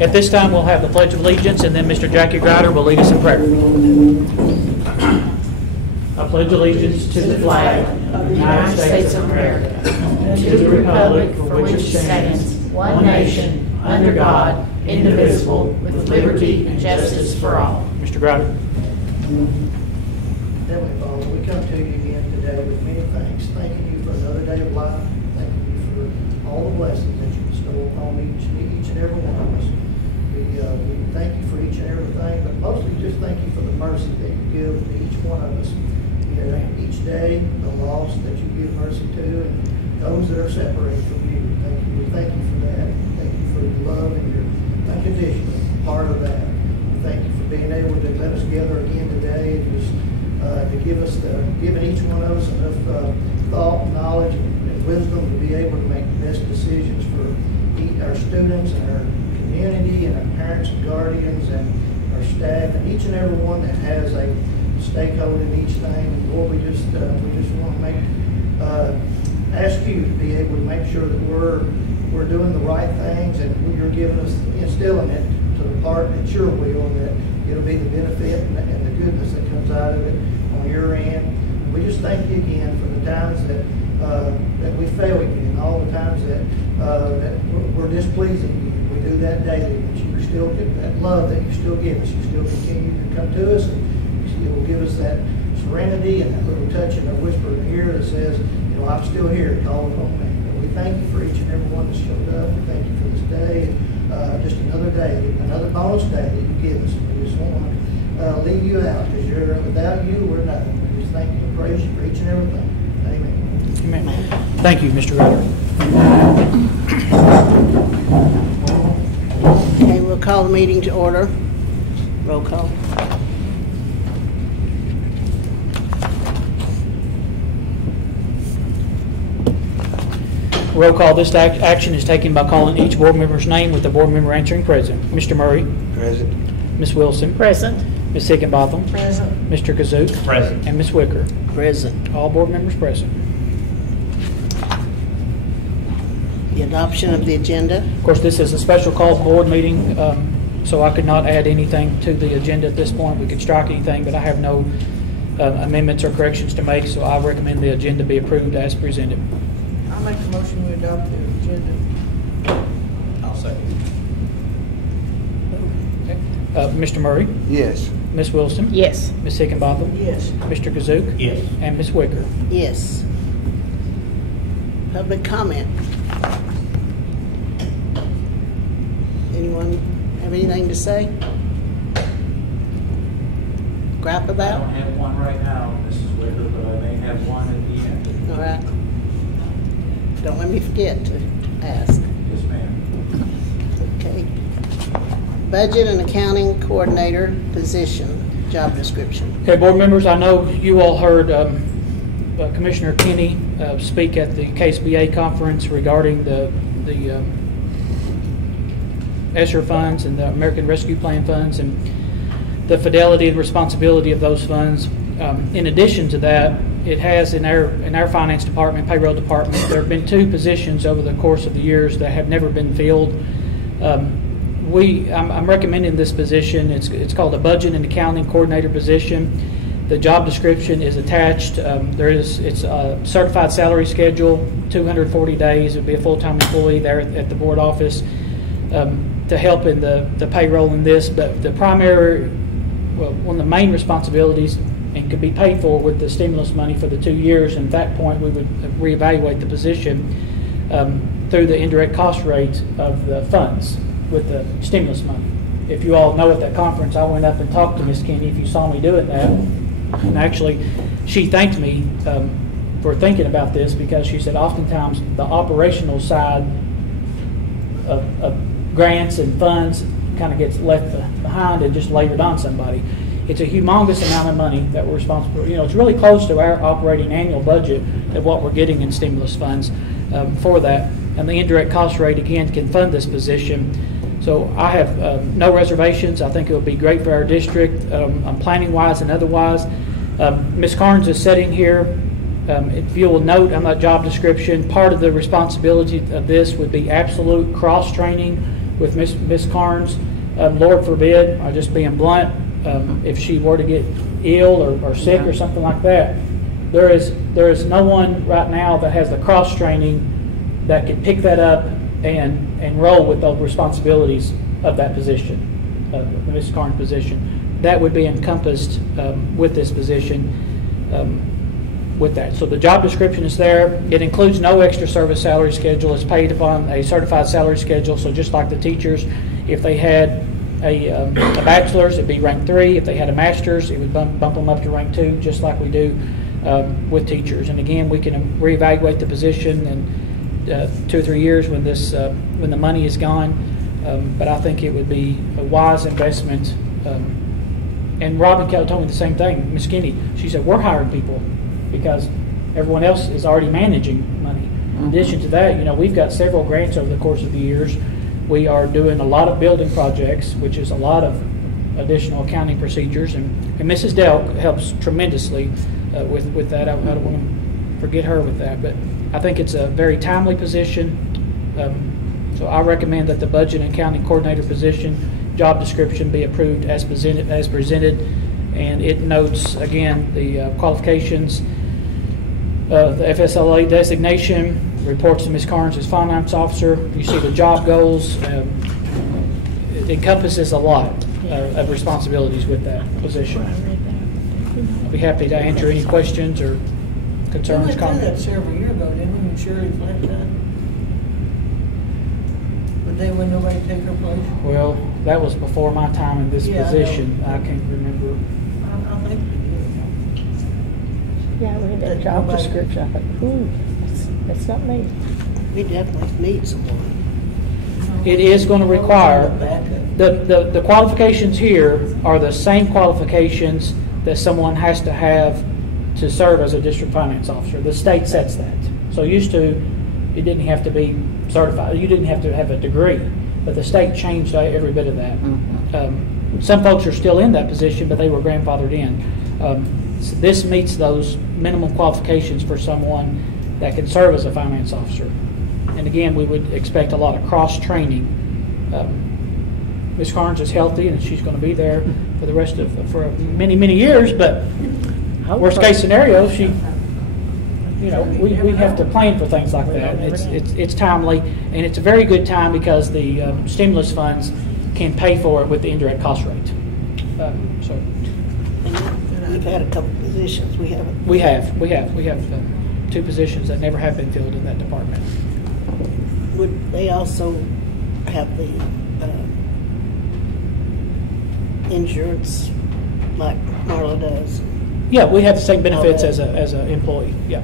At this time, we'll have the Pledge of Allegiance, and then Mr. Jackie Grider will lead us in prayer. I pledge allegiance to the flag of the United States of America and to the republic for which it stands, one nation, under God, indivisible, with liberty and justice for all. Mr. Grider. Heavenly Father, we come to you again today with many thanks, thanking you for another day of life, thanking you for all the blessings that you bestow upon each and every one of us. We thank you for each and everything, but mostly just thank you for the mercy that you give to each one of us. Each day, the lost that you give mercy to, and those that are separated from you. We thank you for that. Thank you for your love and your unconditional part of that. Thank you for being able to let us gather again today and just to giving each one of us enough thought, knowledge, and wisdom to be able to make the best decisions for our students and our community and our parents and guardians and our staff and each and every one that has a stakeholder in each thing. And Lord, we just want to ask you to be able to make sure that we're doing the right things, and you're giving us, instilling it to the part that your will, that it'll be the benefit and the goodness that comes out of it on your end. We just thank you again for the times that we fail you, and all the times that we're displeasing you. We do that daily, but you still get that love that you still give us. You still continue to come to us, and you will give us that serenity and that little touch and a whisper in the ear that says, I'm still here, call upon me. But we thank you for each and every one that showed up. We thank you for this day, just another day, another bonus day that you give us. We just want to leave you out, because without you, we're nothing. We just thank you and praise you for each and everything. Amen. Amen. Thank you, Mr. Grider. Okay, we'll call the meeting to order. Roll call. Roll call. This action is taken by calling each board member's name with the board member answering present. Mr. Murray. Present. Ms. Wilson. Present. Ms. Higginbotham. Present. Mr. Kazook. Present. And Ms. Wicker. Present. All board members present. The adoption of the agenda. Of course, this is a special call board meeting, so I could not add anything to the agenda at this point. We could strike anything, but I have no amendments or corrections to make, so I recommend the agenda be approved as presented. I'll make the motion we adopt the agenda. I'll second. Mr. Murray? Yes. Ms. Wilson? Yes. Ms. Higginbotham? Yes. Mr. Kazook? Yes. And Ms. Wicker? Yes. Public comment. Anyone have anything to say? Gripe I about? don't have one right now, Mrs. Wicker, but I may have one at the end. All right. Don't let me forget to ask. Yes, ma'am. Okay. Budget and Accounting Coordinator position, job description. Okay, board members, I know you all heard Commissioner Kinney speak at the KSBA conference regarding the ESSER funds and the American Rescue Plan funds and the fidelity and responsibility of those funds. In addition to that, it has in our finance department, payroll department, there have been two positions over the course of the years that have never been filled. I'm recommending this position. It's called a Budget and Accounting Coordinator position. The job description is attached. It's a certified salary schedule, 240 days. It would be a full-time employee there at the board office to help in the payroll in this. But the primary, one of the main responsibilities, and could be paid for with the stimulus money for the 2 years, and at that point we would reevaluate the position through the indirect cost rate of the funds with the stimulus money. If you all know, at that conference I went up and talked to Ms. Kinney, if you saw me doing that, and actually she thanked me for thinking about this, because she said oftentimes the operational side of grants and funds kind of gets left behind and just layered on somebody. It's a humongous amount of money that we're responsible for. It's really close to our operating annual budget of what we're getting in stimulus funds for that. And the indirect cost rate, again, can fund this position. So I have no reservations. I think it will be great for our district, planning-wise and otherwise. Ms. Carnes is sitting here. If you will note on that job description, part of the responsibility of this would be absolute cross-training with Miss Carnes. Lord forbid, just being blunt, if she were to get ill or sick or something like that, there is no one right now that has the cross training that could pick that up and roll with the responsibilities of that position, the Miss Carnes position. That would be encompassed with this position. With that. So the job description is there. It includes no extra service salary schedule. It's paid upon a certified salary schedule. So just like the teachers, if they had a bachelor's, it'd be rank 3. If they had a master's, it would bump them up to rank 2, just like we do with teachers. And again, we can reevaluate the position in 2 or 3 years when the money is gone. But I think it would be a wise investment. And Robin Kelly told me the same thing. Miss Kinney, she said, we're hiring people because everyone else is already managing money. In addition to that, we've got several grants over the course of the years. We are doing a lot of building projects, which is a lot of additional accounting procedures, and Mrs. Delk helps tremendously with that. I don't want to forget her with that, but I think it's a very timely position. So I recommend that the budget and accounting coordinator position job description be approved as presented, and it notes again the qualifications. The FSLA designation, reports to Ms. Carnes as finance officer. You see the job goals. It encompasses a lot of responsibilities with that position. I'll be happy to answer any questions or concerns, We went through that comments. several years ago, didn't we, when Shirley left that? But then when nobody take her place? Well, that was before my time in this Yeah, I know. position. I can't remember. I think we Yeah, I read that job description. I thought, ooh, that's not me. We definitely need someone. did. It is going to require, Backup. the qualifications here are the same qualifications that someone has to have to serve as a district finance officer. The state sets that. So used to, it didn't have to be certified. You didn't have to have a degree, but the state changed every bit of that. Some folks are still in that position, but they were grandfathered in. So this meets those minimum qualifications for someone that can serve as a finance officer. And again, we would expect a lot of cross-training. Ms. Carnes is healthy, and she's going to be there for the rest of, for many, many years, but worst case scenario, we have to plan for things like that. It's timely, and it's a very good time because the stimulus funds can pay for it with the indirect cost rate. So We've had a couple positions. We haven't. we have 2 positions that never have been filled in that department. Would they also have the insurance like Marla does? Yeah, we have the same benefits as a employee. Yeah.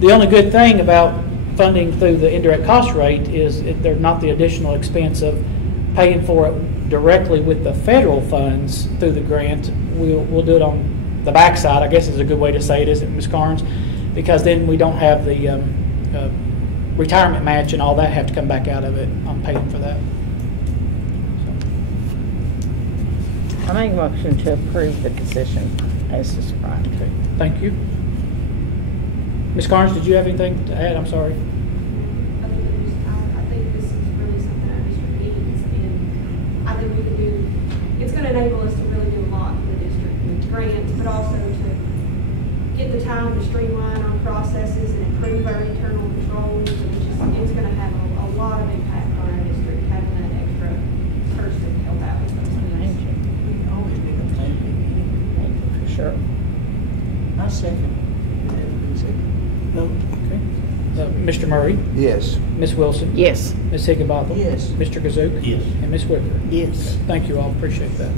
The only good thing about funding through the indirect cost rate is there's not the additional expense of paying for it directly with the federal funds through the grant. We'll do it on the backside, I guess is a good way to say it, isn't it, Ms. Carnes? Because then we don't have the retirement match and all that have to come back out of it. I'm paying for that. I make a motion to approve the position as described. Okay, thank you. Ms. Carnes, did you have anything to add? I'm sorry. I think this is really something our district needs, and I think we can do, it's going to enable us to really do a lot in the district with grants, but also to get the time to streamline our processes and improve our internal controls. It's going to have a lot of impact on our district, having that extra person to help out with those Thank things. you. We always been a plan. Thank you for sure. I second. No. Okay. Mr. Murray, Yes. Ms. Wilson, Yes. Ms. Higginbotham, Yes. Mr. Kazook, Yes. and Ms. Wicker. Yes. Thank you all. Appreciate that.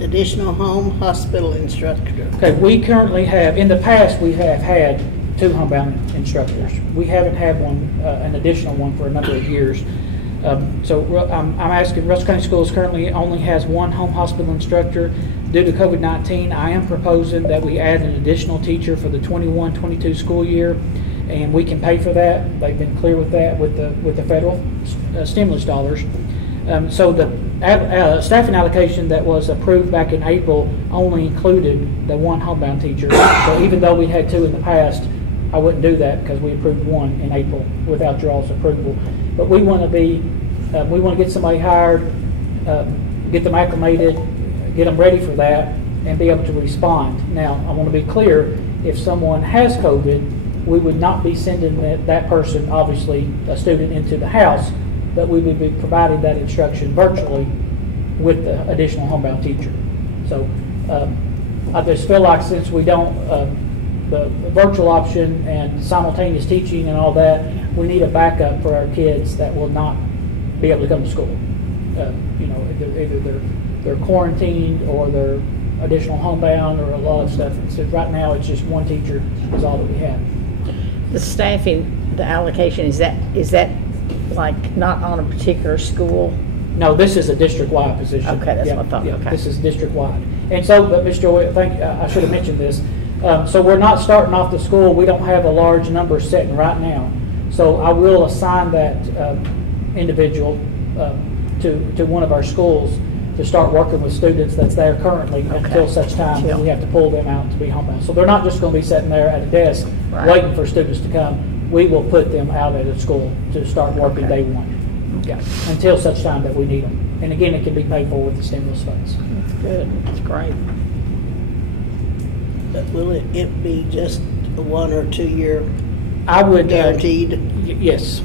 Additional home hospital instructor. Okay, we currently have, in the past, we have had 2 homebound instructors. We haven't had an additional one for a number of years. So I'm asking, Russell County Schools currently only has 1 home hospital instructor. Due to COVID-19, I am proposing that we add an additional teacher for the 21-22 school year, and we can pay for that. They've been clear with that with the federal stimulus dollars. So the staffing allocation that was approved back in April only included the 1 homebound teacher. So even though we had 2 in the past, I wouldn't do that because we approved one in April without your all's approval. But we want to we want to get somebody hired, get them acclimated, get them ready for that, and be able to respond. Now, I want to be clear, if someone has COVID, we would not be sending that person, obviously, a student into the house, but we would be providing that instruction virtually with the additional homebound teacher. So I just feel like since we don't, the virtual option and simultaneous teaching and all that, we need a backup for our kids that will not be able to come to school. Either they're quarantined or they're additional homebound or a lot of stuff. So right now it's just one teacher is all that we have. The staffing, the allocation, is that like not on a particular school? No, this is a district-wide position. Okay, that's what I thought. Yeah, Okay. this is district-wide. And so, but Ms. Joy, I should have mentioned this. So we're not starting off the school. We don't have a large number setting right now. So I will assign that individual to one of our schools to start working with students that's there currently until such time that we have to pull them out to be homebound. So they're not just going to be sitting there at a desk waiting for students to come. We will put them out at a school to start working day one. Yeah, until such time that we need them. And again, it can be paid for with the stimulus funds. That's good. That's great. But will it be just a 1 or 2 year I would guaranteed? Yes.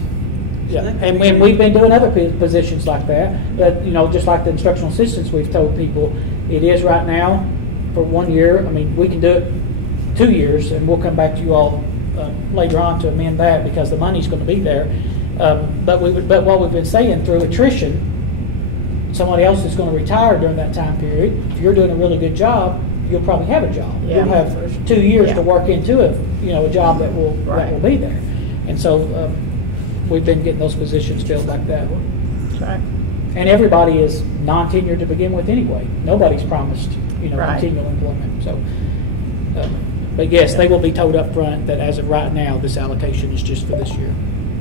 Yeah, and we've been doing other positions like that. But just like the instructional assistants, we've told people it is right now for 1 year. I mean, we can do it 2 years, and we'll come back to you all later on to amend that because the money's going to be there. But what we've been saying through attrition, somebody else is going to retire during that time period. If you're doing a really good job, you'll probably have a job. Yeah. You'll have 2 years to work into a job that will be there. And so we've been getting those positions filled like that. Right. And everybody is non-tenured to begin with anyway. Nobody's promised continual employment. So, but yes, they will be told up front that as of right now, this allocation is just for this year.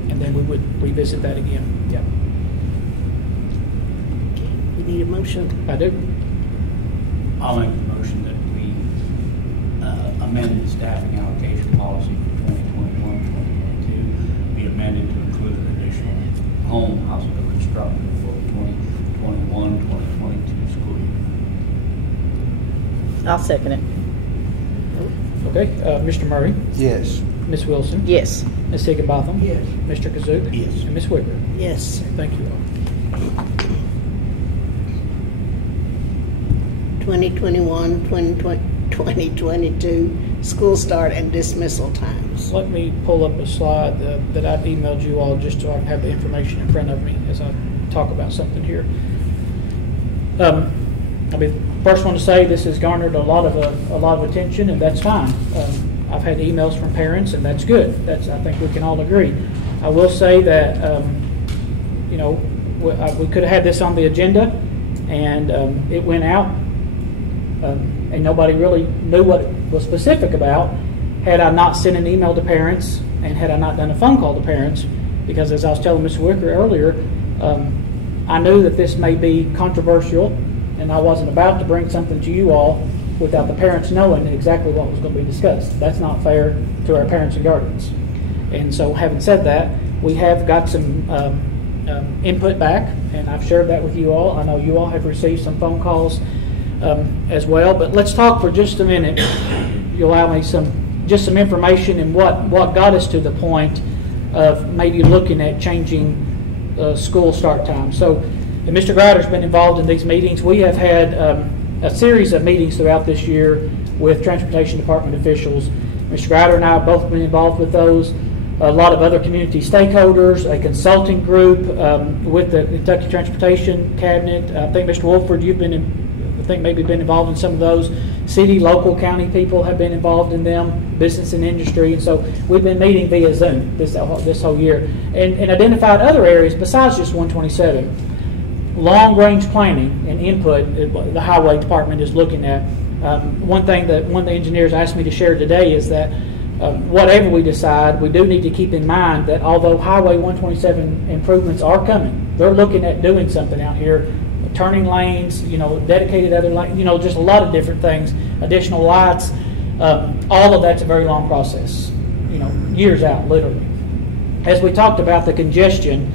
And then we would revisit that again. Yeah. We need a motion. I do. I'll make the motion that we amend the staffing allocation policy for 2021-2022, be amended to include an additional home hospital instructor for the 2021-2022 school year. I'll second it. Okay. Mr. Murray, Yes. Ms. Wilson, Yes. Ms. Higginbotham, Yes. Mr. Kazook, Yes. and Ms. Wicker. Yes. Thank you all. 2022 school start and dismissal times. Let me pull up a slide that I've emailed you all just so I can have the information in front of me as I talk about something here. I'll be the first one to say this has garnered a lot of attention, and that's fine. I've had emails from parents, and that's good. I think we can all agree. I will say that we could have had this on the agenda, and it went out, and nobody really knew what it was specific about had I not sent an email to parents and had I not done a phone call to parents, because as I was telling Ms. Wicker earlier, I knew that this may be controversial, and I wasn't about to bring something to you all without the parents knowing exactly what was going to be discussed. That's not fair to our parents and guardians. And so having said that, we have got some input back, and I've shared that with you all. I know you all have received some phone calls as well, but let's talk for just a minute. You allow me some information and what got us to the point of maybe looking at changing school start time. So Mr. Grider's been involved in these meetings. We have had a series of meetings throughout this year with Transportation Department officials. Mr. Grider and I have both been involved with those. A lot of other community stakeholders, a consulting group with the Kentucky Transportation Cabinet. I think Mr. Wolford, you've been involved in some of those. City, local, county people have been involved in them, business and industry. And so we've been meeting via Zoom this whole year and identified other areas besides just 127. Long-range planning and input the highway department is looking at. One thing that one of the engineers asked me to share today is that whatever we decide, we do need to keep in mind that although Highway 127 improvements are coming, they're looking at doing something out here, turning lanes, dedicated other lanes, just a lot of different things, additional lights. All of that's a very long process. years out, literally. As we talked about the congestion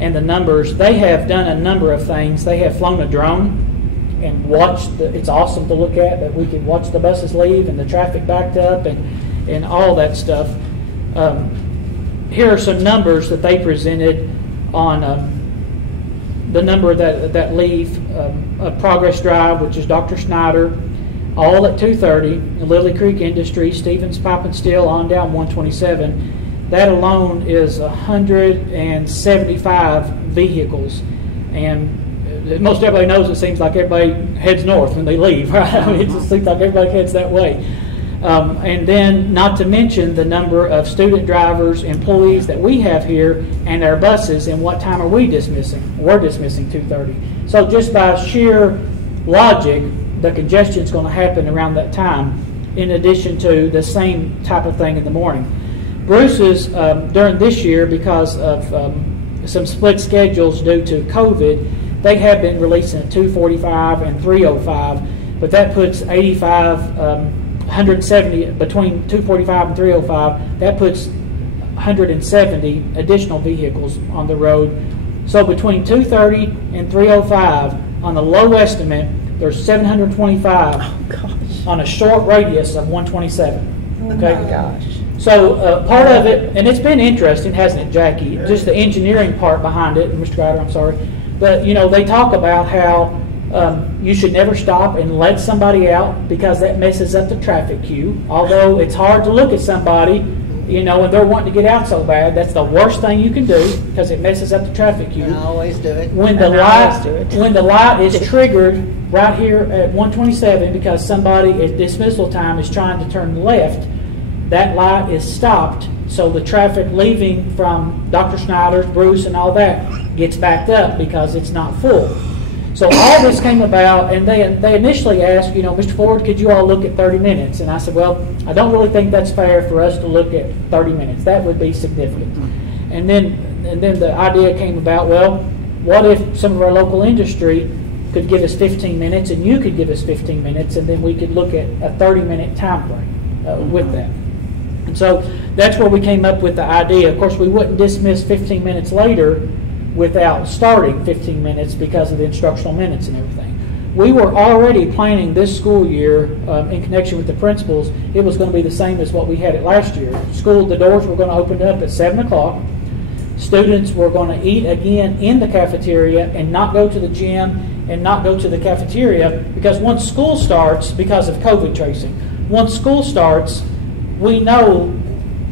and the numbers, they have done a number of things. They have flown a drone and watched. It's awesome to look at that we can watch the buses leave and the traffic backed up and all that stuff. Here are some numbers that they presented on the number that leave a Progress Drive, which is Dr. Snyder, all at 2:30, Lily Creek Industries, Stevens Pipe and Steel, on down 127. That alone is 175 vehicles. And most everybody knows it seems like everybody heads north when they leave, right? I mean, it just seems like everybody heads that way. And then not to mention the number of student drivers, employees that we have here and our buses, and what time are we dismissing? We're dismissing 2:30. So just by sheer logic, the congestion is going to happen around that time, in addition to the same type of thing in the morning. Bruce's, during this year, because of some split schedules due to COVID, they have been releasing at 2:45 and 3:05, but that puts 170, between 2:45 and 3:05, that puts 170 additional vehicles on the road. So between 2:30 and 3:05, on the low estimate, there's 725 on a short radius of 127. Okay? Gosh. So part of it, and it's been interesting, hasn't it, Jackie? Just the engineering part behind it, Mr. Ryder, I'm sorry. But, you know, they talk about how you should never stop and let somebody out because that messes up the traffic queue. Although it's hard to look at somebody, you know, and they're wanting to get out so bad, that's the worst thing you can do because it messes up the traffic queue. I always do it. When the light is triggered right here at 127 because somebody at dismissal time is trying to turn left, that light is stopped, so the traffic leaving from Dr. Snyder's, Bruce, and all that gets backed up because it's not full. So all this came about, and they initially asked, you know, Mr. Ford, could you all look at 30 minutes? And I said, well, I don't really think that's fair for us to look at 30 minutes. That would be significant. And then the idea came about, well, what if some of our local industry could give us 15 minutes and you could give us 15 minutes, and then we could look at a 30-minute time frame with that. And so that's where we came up with the idea. Of course, we wouldn't dismiss 15 minutes later without starting 15 minutes because of the instructional minutes and everything. We were already planning this school year in connection with the principals. It was going to be the same as what we had it last year. The doors were going to open up at 7 o'clock. Students were going to eat again in the cafeteria and not go to the gym and not go to the cafeteria because once school starts, because of COVID tracing, once school starts, we know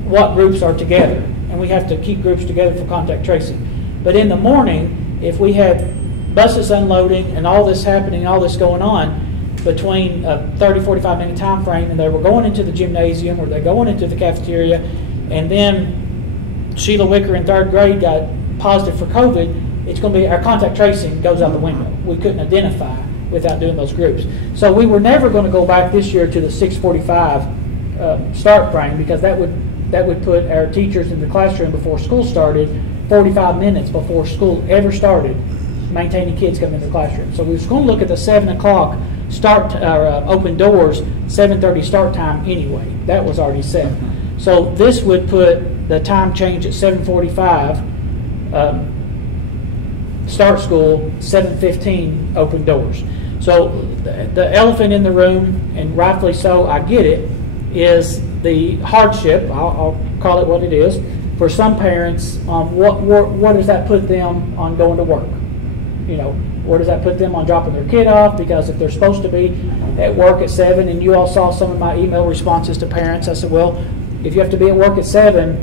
what groups are together, and we have to keep groups together for contact tracing. But in the morning, if we had buses unloading and all this happening, all this going on, between a 30, 45-minute time frame, and they were going into the gymnasium or they're going into the cafeteria, and then Sheila Wicker in 3rd grade got positive for COVID, it's going to be, our contact tracing goes out the window. We couldn't identify without doing those groups. So we were never going to go back this year to the 6:45 start frame because that would put our teachers in the classroom before school started 45 minutes before school ever started, maintaining kids coming into the classroom. So we was going to look at the 7 o'clock start open doors, 7:30 start time anyway. That was already set. So this would put the time change at 7:45, start school, 7:15 open doors. So the elephant in the room, and rightfully so, I get it, is the hardship, I'll call it what it is, for some parents on what does that put them on going to work? You know, where does that put them on dropping their kid off? Because if they're supposed to be at work at 7, and you all saw some of my email responses to parents, I said, well, if you have to be at work at 7,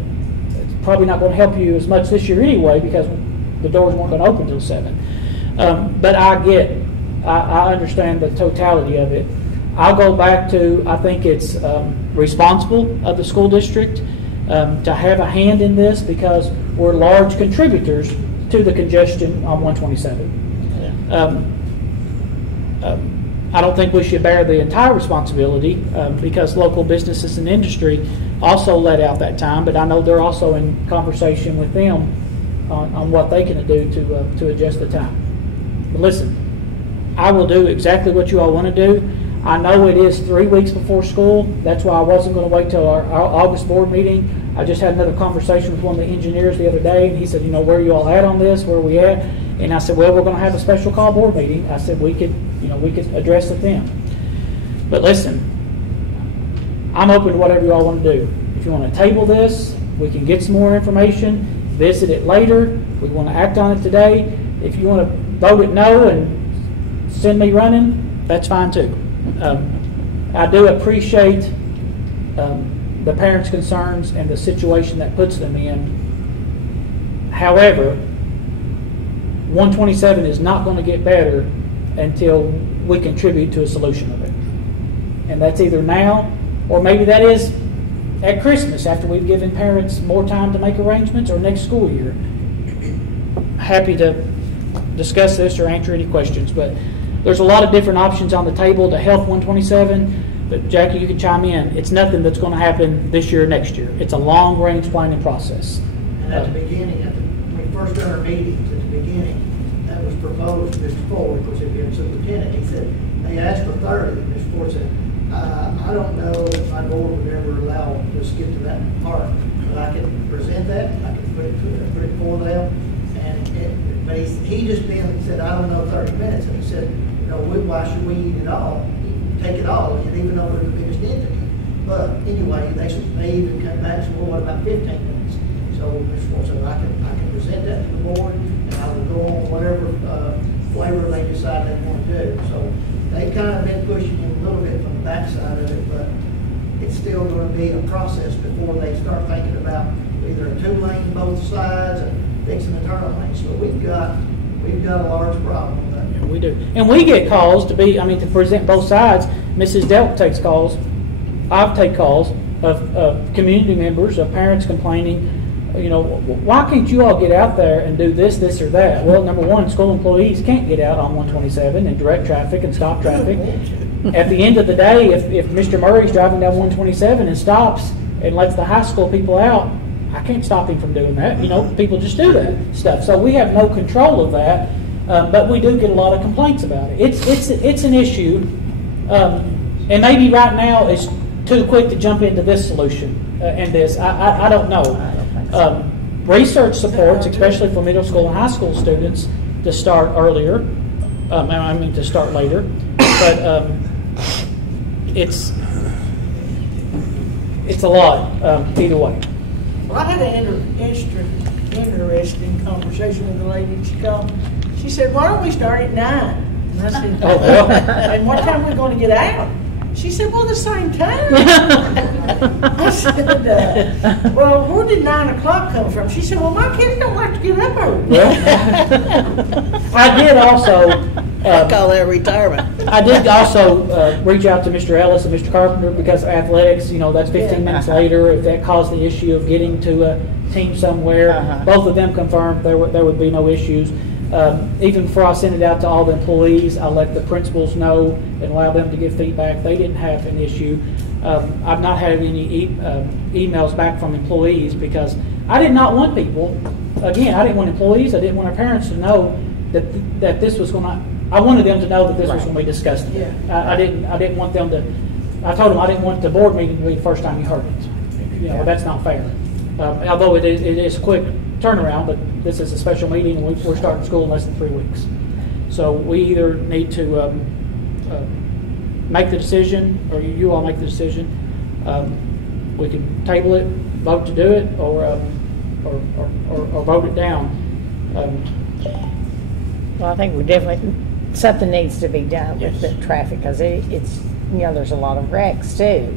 it's probably not going to help you as much this year anyway because the doors weren't going to open until 7. But I understand the totality of it. I'll go back to, I think it's responsible of the school district to have a hand in this because we're large contributors to the congestion on 127. I don't think we should bear the entire responsibility because local businesses and industry also let out that time, but I know they're also in conversation with them on what they can do to adjust the time. But listen, I will do exactly what you all want to do. I know it is 3 weeks before school. That's why I wasn't going to wait till our August board meeting. I just had another conversation with one of the engineers the other day, and he said, where are you all at on this? Where are we at? And I said, well, we're going to have a special call board meeting. I said, we could address it then. But listen, I'm open to whatever you all want to do. If you want to table this, we can get some more information, visit it later. We want to act on it today. If you want to vote it no and send me running, that's fine too. I do appreciate the parents' concerns and the situation that puts them in. However, 127 is not going to get better until we contribute to a solution of it. And that's either now, or maybe that is at Christmas after we've given parents more time to make arrangements, or next school year. Happy to discuss this or answer any questions, but there's a lot of different options on the table to help 127, but Jackie, you can chime in. It's nothing that's going to happen this year or next year. It's a long-range planning process. And at the beginning, when we first done our meetings, at the beginning, that was proposed to Mr. Ford, of course, if he was superintendent, he said, they asked for 30, and Mr. Ford said, I don't know if my board would ever allow us to get to that part, but I can present that, I can put it for them, and but he just said, I don't know, 30 minutes, and he said, why should we eat it all, take it all, and even though we're the biggest entity. But anyway, they even come back and said, well, what about 15 minutes? So Mr. Ford said, I can present that to the board, and I will go on whatever flavor they decide they want to do. So they've kind of been pushing him a little bit from the backside of it, but it's still going to be a process before they start thinking about either a 2-lane both sides and fixing the turn lane. So we've got a large problem. Yeah, we do, and we get calls to present both sides. Mrs. Delk takes calls. I've taken calls of community members, of parents complaining. Why can't you all get out there and do this, or that? Well, number one, school employees can't get out on 127 and direct traffic and stop traffic. At the end of the day, if Mr. Murray's driving down 127 and stops and lets the high school people out, I can't stop him from doing that. People just do that stuff. So we have no control of that, but we do get a lot of complaints about it. It's an issue, and maybe right now it's too quick to jump into this solution and this. I don't know. Research supports, especially for middle school and high school students, to start earlier. To start later, but it's a lot either way. Well, I had an interesting conversation with the lady. She called. She said, "Why don't we start at 9?" And I said, "Oh well." And what time are we going to get out? She said, "Well, the same time." I said, "Well, where did 9 o'clock come from?" She said, "Well, my kids don't like to get up early." Well, I did also. I call that retirement. I did also reach out to Mr. Ellis and Mr. Carpenter because of athletics. That's 15 minutes later. If that caused the issue of getting to a team somewhere, both of them confirmed there would be no issues. Even before I sent it out to all the employees, I let the principals know and allow them to give feedback. They didn't have an issue. I've not had any emails back from employees because I did not want people. Again, I didn't want employees. I didn't want our parents to know that this was going to. I wanted them to know that this was going to be discussed. Yeah. I didn't want them to. I told them I didn't want the board meeting to be the first time you heard it. That's not fair. Although it is a quick turnaround, but this is a special meeting and we're starting school in less than 3 weeks. So we either need to make the decision, or you all make the decision. We can table it, vote to do it, or vote it down. Well, I think we definitely, something needs to be done with the traffic, because it's, there's a lot of wrecks too.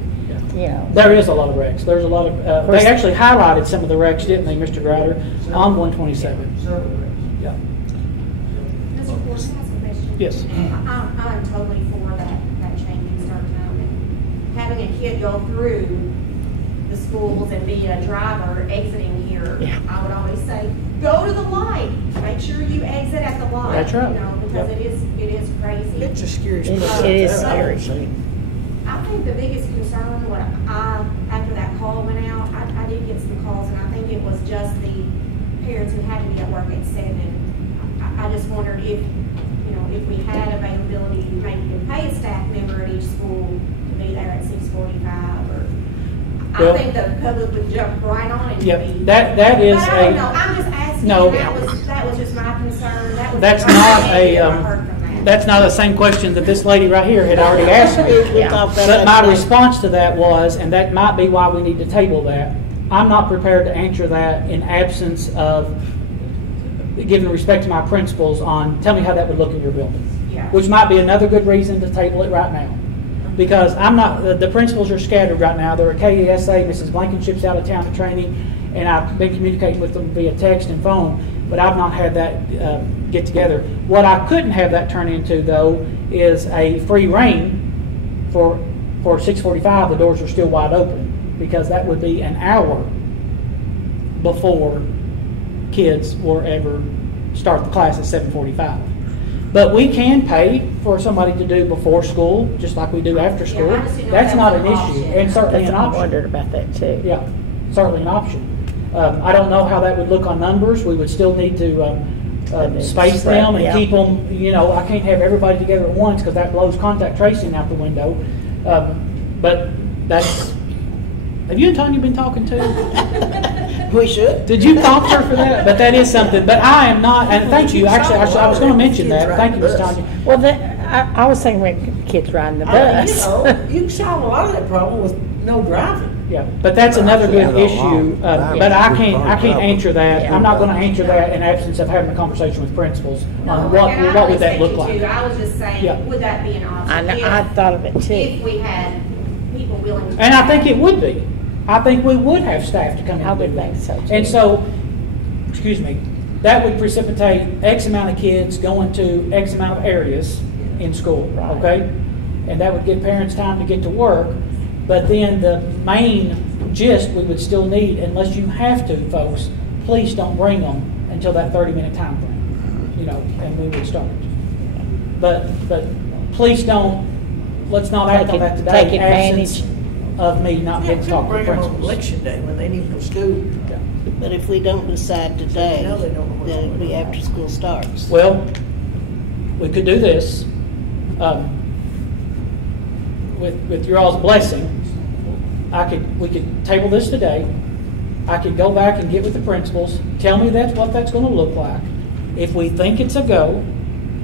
There is a lot of wrecks. There's a lot of, they actually highlighted some of the wrecks, didn't they, Mr. Grider, on 127. Several ways. Yeah. Mr. Ford, can I ask a question? Yes. I'm totally for that changing start time, and having a kid go through the schools and be a driver exiting here. Yeah. I would always say, go to the light. Make sure you exit at the light. That's right. Because Yep. it is crazy. It's a scary It spot. is scary. I think the biggest concern, after that call went out, I did get some calls, and I think it was just the parents who had to be at work at 7. I just wondered if if we had availability, maybe to pay a staff member at each school to be there at 6:45, or, Well- I think the public would jump right on it. Yep, that is But I don't know, a, I'm just asking, No. that was just my concern, that was. that's the first not thing a, I heard from that. that's not the same question that this lady right here had already asked me. We talked about But that my today. response to that was, and that might be why we need to table that, I'm not prepared to answer that in absence of giving respect to my principals on, tell me how that would look in your building. Yeah. Which might be another good reason to table it right now. Because I'm not, the principals are scattered right now. They're at KESA, Mrs. Blankenship's out of town for training, and I've been communicating with them via text and phone, but I've not had that get together. What I couldn't have that turn into, though, is a free reign for 6:45, the doors are still wide open, because that would be an hour before kids will ever start the class at 7:45. But we can pay for somebody to do before school, just like we do after school. I just didn't know That's that not was an an issue, option. and certainly an I option. wondered about that too. Yeah, certainly an option. I don't know how that would look on numbers. We would still need to space them and Yeah. keep them, I can't have everybody together at once because that blows contact tracing out the window. But that's, have you and Tanya been talking to? We should. Did you talk to her for that? But that is something, but I am not, and thank you, actually, I was going to mention that. Thank you, Ms. Tanya. Well, I was thinking when kids riding the I mean, bus. you can solve a lot of that problem with no driving. Yeah, but that's another good Yeah, issue, yeah. but I can't answer that. Yeah. I'm not gonna answer that in absence of having a conversation with principals No, on and I what would that respect look you like? too. I was just Yeah. saying, would that be an option? I thought of it too. If we had people willing to. And I think it would be. I think we would have staff to come in I and do would that. think so too. And so, excuse me, that would precipitate X amount of kids going to X amount of areas in school, Right. okay? And that would give parents time to get to work, but then the main gist we would still need, unless you have to, folks, please don't bring them until that 30-minute time frame, and we would start. But please don't, let's not act on that today. Take advantage. Absence of me not Yeah, getting to people talk to bring them on principals. election day when they need to go to school. But if we don't decide today, No, they don't know what's then it'll be going on. after school starts. Well, we could do this, with your all's blessing. We could table this today. I could go back and get with the principals, tell me what that's going to look like. If we think it's a go,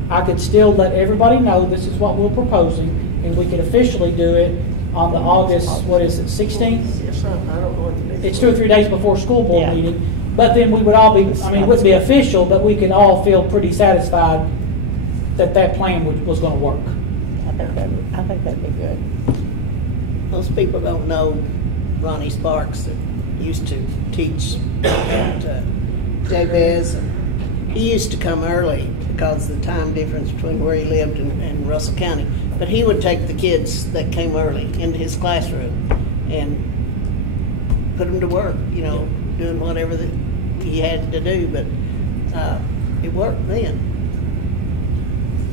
I could still let everybody know this is what we're proposing, and we could officially do it on the August, 16th? Yes, I don't know what the next. It's 2 or 3 days before school board Yeah. meeting, but then we would all be, it wouldn't be official, but we could all feel pretty satisfied that plan was going to work. I think that'd be good. Most people don't know Ronnie Sparks that used to teach at Jabez. He used to come early because of the time difference between where he lived and Russell County. But he would take the kids that came early into his classroom and put them to work, doing whatever that he had to do. But it worked then.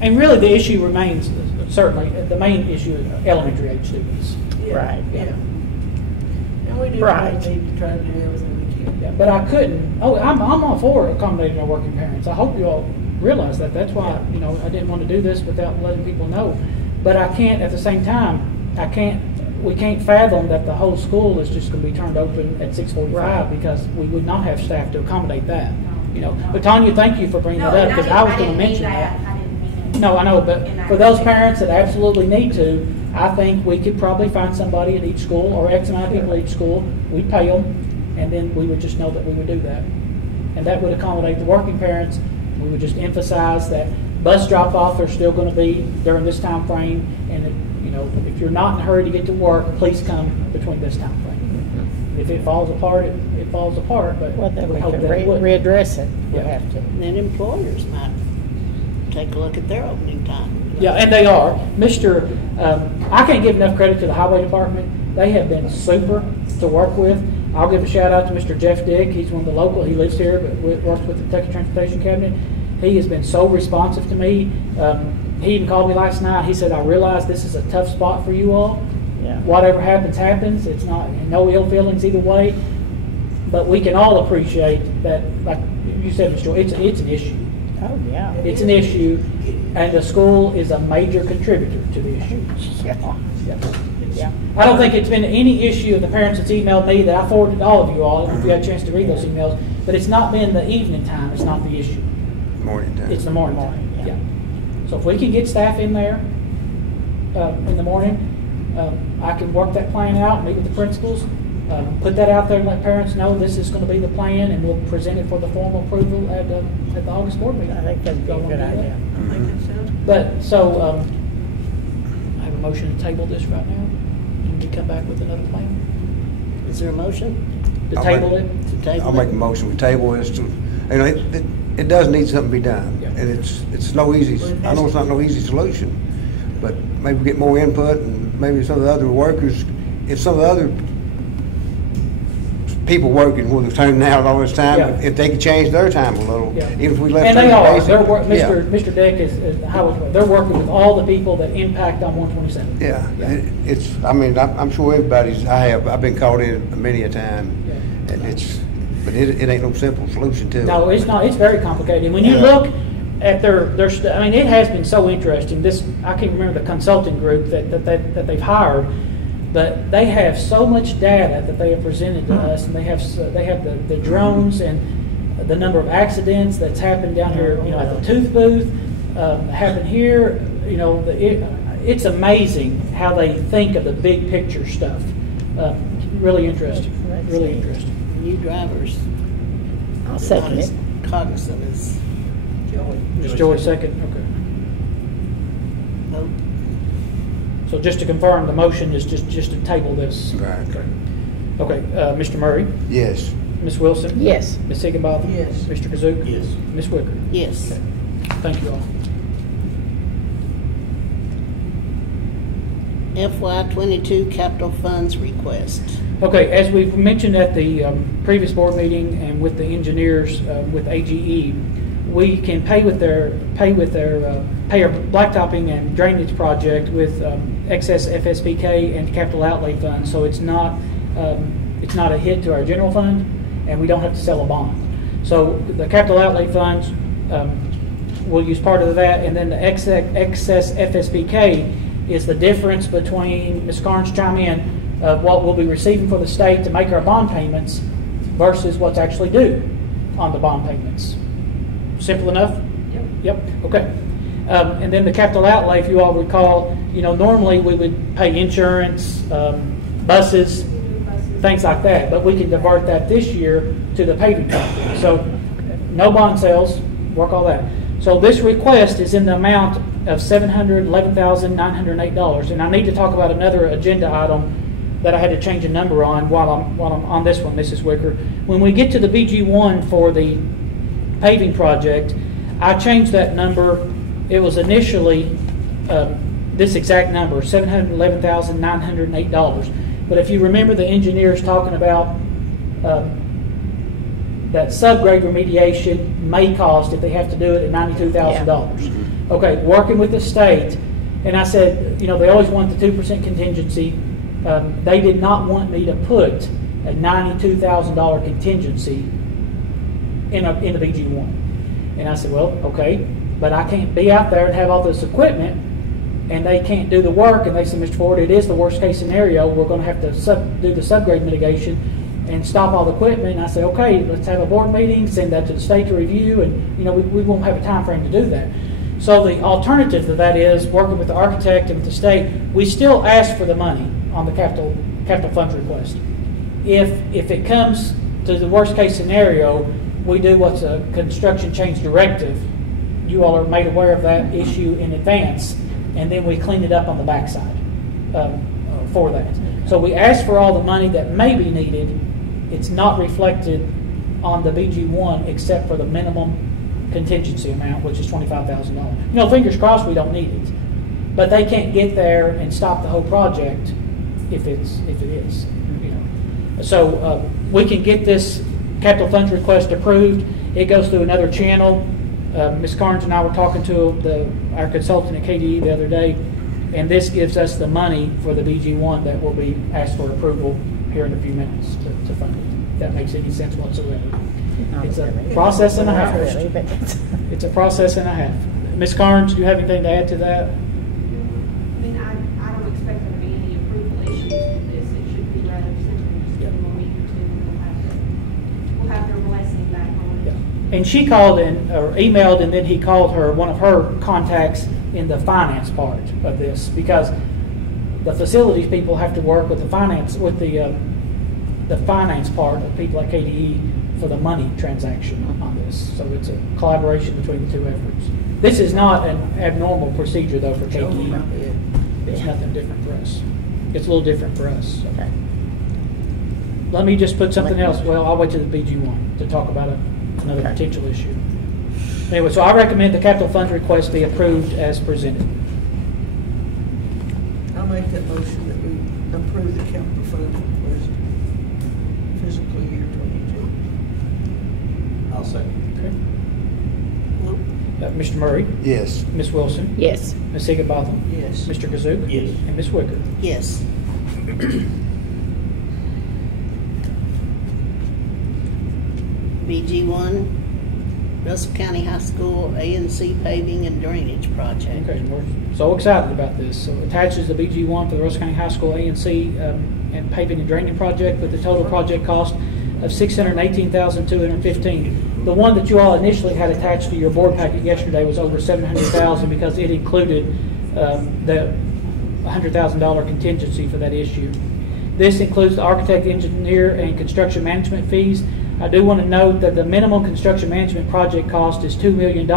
And really, the issue remains, certainly, the main issue is elementary age students. Yeah, Right. Yeah. And we do Right. need to try to do everything we can. Yeah, but I couldn't, I'm all for accommodating our working parents. I hope you all realize that. That's why, I didn't want to do this without letting people know. But I can't, at the same time, we can't fathom that the whole school is just going to be turned open at 6:45 because we would not have staff to accommodate that. But Tanya, thank you for bringing No, that up and because I was going to didn't mean mention that. I didn't mean it. No, I know, but in that for those respect. parents that absolutely need to, I think we could probably find somebody at each school or X amount of people at each school. We'd pay them, and then we would just know that we would do that. And that would accommodate the working parents. We would just emphasize that bus drop-off are still going to be during this time frame, and if you're not in a hurry to get to work, please come between this time frame. If it falls apart, it falls apart, but Well, then we we hope can that it wouldn't. readdress it. We Yeah. have to. And then employers might take a look at their opening time. Yeah, and they are. I can't give enough credit to the highway department. They have been super to work with. I'll give a shout out to Mr. Jeff Dick. He's one of the local. He lives here, but works with the Kentucky Transportation Cabinet. He has been so responsive to me. He even called me last night. He said, "I realize this is a tough spot for you all. Yeah. Whatever happens, happens. It's not no ill feelings either way. But we can all appreciate that, like you said, Mr. Joy, it's an issue. Oh, yeah. It's an issue, and the school is a major contributor to the issue. Yeah. Yeah. I don't think it's been any issue of the parents that's emailed me that I forwarded to all of you all, if you had a chance to read those emails, but it's not been the evening time, it's not the issue. Morning time. It's the morning time, yeah. So if we can get staff in there in the morning, I can work that plan out, meet with the principals, put that out there and let parents know this is going to be the plan, and we'll present it for the formal approval at the August board meeting. I think that'd be a good idea. I think that sounds good. But, so, I have a motion to table this right now, and we come back with another plan, Is there a motion to I'll table make- it. to table? I'll make a motion, we table this to, it does need something to be done. Yeah. And it's no easy, I know it's not no easy solution, but maybe get more input and maybe some of the other workers, if some of the other people working who are turning out all this time, Yeah. if they could change their time a little, Yeah. even if we left. And they them are, basic- they're, Yeah. Mr. Deck is the highway, they're working with all the people that impact on 127. Yeah, it's, I mean, I'm sure everybody's, I've been called in many a time, Yeah. and but it ain't no simple solution to it. No, it's not, it's very complicated. When you Yeah. look at I mean, it has been so interesting, I can't remember the consulting group that they've hired, but they have so much data that they have presented to us, and they have the drones and the number of accidents that's happened down here, at the tooth booth, happened here, it's amazing how they think of the big picture stuff. Really interesting, really interesting. New drivers. I'll second it. Cognizant is Ms. Joy, second, okay. vote. So just to confirm, the motion is just to table this. Right. Okay, Mr. Murray, Yes. Ms. Wilson? Yes. Ms. Higginbotham? Yes. Mr. Kazook? Yes. Ms. Wicker? Yes. Thank you all. FY22 capital funds request. Okay, as we've mentioned at the previous board meeting and with the engineers with AGE, we can pay our blacktopping and drainage project with excess FSBK and capital outlay funds. So it's not a hit to our general fund, and we don't have to sell a bond. So the capital outlay funds, we'll use part of that, and then the excess FSBK is the difference between, Ms. Carnes, chime in, of what we'll be receiving for the state to make our bond payments versus what's actually due on the bond payments. Simple enough? Yep. Okay. And then the capital outlay, if you all recall, normally we would pay insurance, buses, things like that, but we can divert that this year to the paving company. So no bond sales, work all that. So this request is in the amount of $711,908. And I need to talk about another agenda item that I had to change a number on while I'm on this one, Mrs. Wicker. When we get to the BG1 for the paving project, I changed that number. It was initially this exact number, $711,908. But if you remember the engineers talking about that subgrade remediation may cost, if they have to do it, at $92,000. Okay, working with the state, and I said, they always want the 2% contingency. They did not want me to put a $92,000 contingency in the BG1. And I said, well, okay, but I can't be out there and have all this equipment and they can't do the work. And they said, Mr. Ford, it is the worst case scenario. We're going to have to do the subgrade mitigation and stop all the equipment. And I said, okay, let's have a board meeting, send that to the state to review, and we won't have a time frame to do that. So the alternative to that is working with the architect and with the state. We still ask for the money on the capital funds request. If it comes to the worst case scenario, we do what's a construction change directive. You all are made aware of that issue in advance, and then we clean it up on the backside for that. So we ask for all the money that may be needed. It's not reflected on the BG1 except for the minimum contingency amount, which is $25,000. Fingers crossed we don't need it, but they can't get there and stop the whole project if it is. So we can get this capital funds request approved. It goes through another channel. Ms. Carnes and I were talking to our consultant at KDE the other day, and this gives us the money for the BG1 that will be asked for approval here in a few minutes to fund it. If that makes any sense whatsoever. No, It's a process and a half. Not really, but it's- It's a process and a half. Ms. Carnes, do you have anything to add to that? I mean, I don't expect there to be any approval issues with this. It should be rather simple, just give them a week or two, and we'll have their blessing back on it. And she called in, or emailed, and then he called her, one of her contacts in the finance part of this, because the facilities people have to work with the finance, with the finance part of people at KDE for the money transaction on this. So it's a collaboration between the two efforts. This is not an abnormal procedure though for KDE. It's nothing different for us. It's a little different for us. So. Okay. Let me just put something else. Well, I'll wait till the BG one to talk about another Okay. potential issue. Anyway, so I recommend the capital funds request be approved as presented. I'll make that motion that we approve the capital fund request fiscal year 22. I'll second. Mr. Murray, Yes. Ms. Wilson, Yes. Ms. Higginbotham, Yes. Mr. Kazook, Yes. and Ms. Wicker. Yes. BG1, Russell County High School A&C paving and drainage project. Okay, we're so excited about this. So attaches the BG one for the Russell County High School A&C and paving and draining project with the total project cost of $618,215. The one that you all initially had attached to your board packet yesterday was over $700,000 because it included the $100,000 contingency for that issue. This includes the architect, engineer, and construction management fees. I do want to note that the minimum construction management project cost is $2 million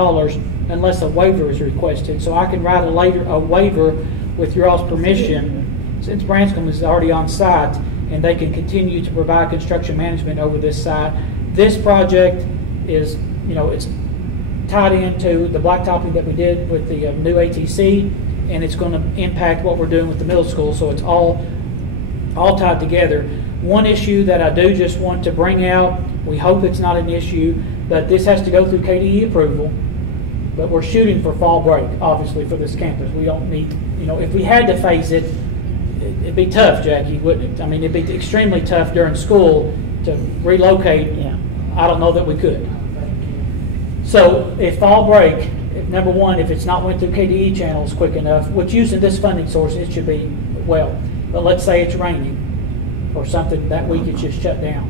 unless a waiver is requested. So I can write a waiver with your all's permission, since Branscombe is already on site, and they can continue to provide construction management over this site. This project is, it's tied into the blacktopping that we did with the new ATC, and it's going to impact what we're doing with the middle school. So it's all tied together. One issue that I do just want to bring out, we hope it's not an issue, but this has to go through KDE approval. But we're shooting for fall break, obviously, for this campus. We don't need, if we had to phase it, it'd be tough, Jackie, wouldn't it? I mean, it'd be extremely tough during school to relocate. Yeah. I don't know that we could. So if fall break, number one, if it's not went through KDE channels quick enough, which using this funding source, it should be well. But let's say it's raining or something that week, it's just shut down.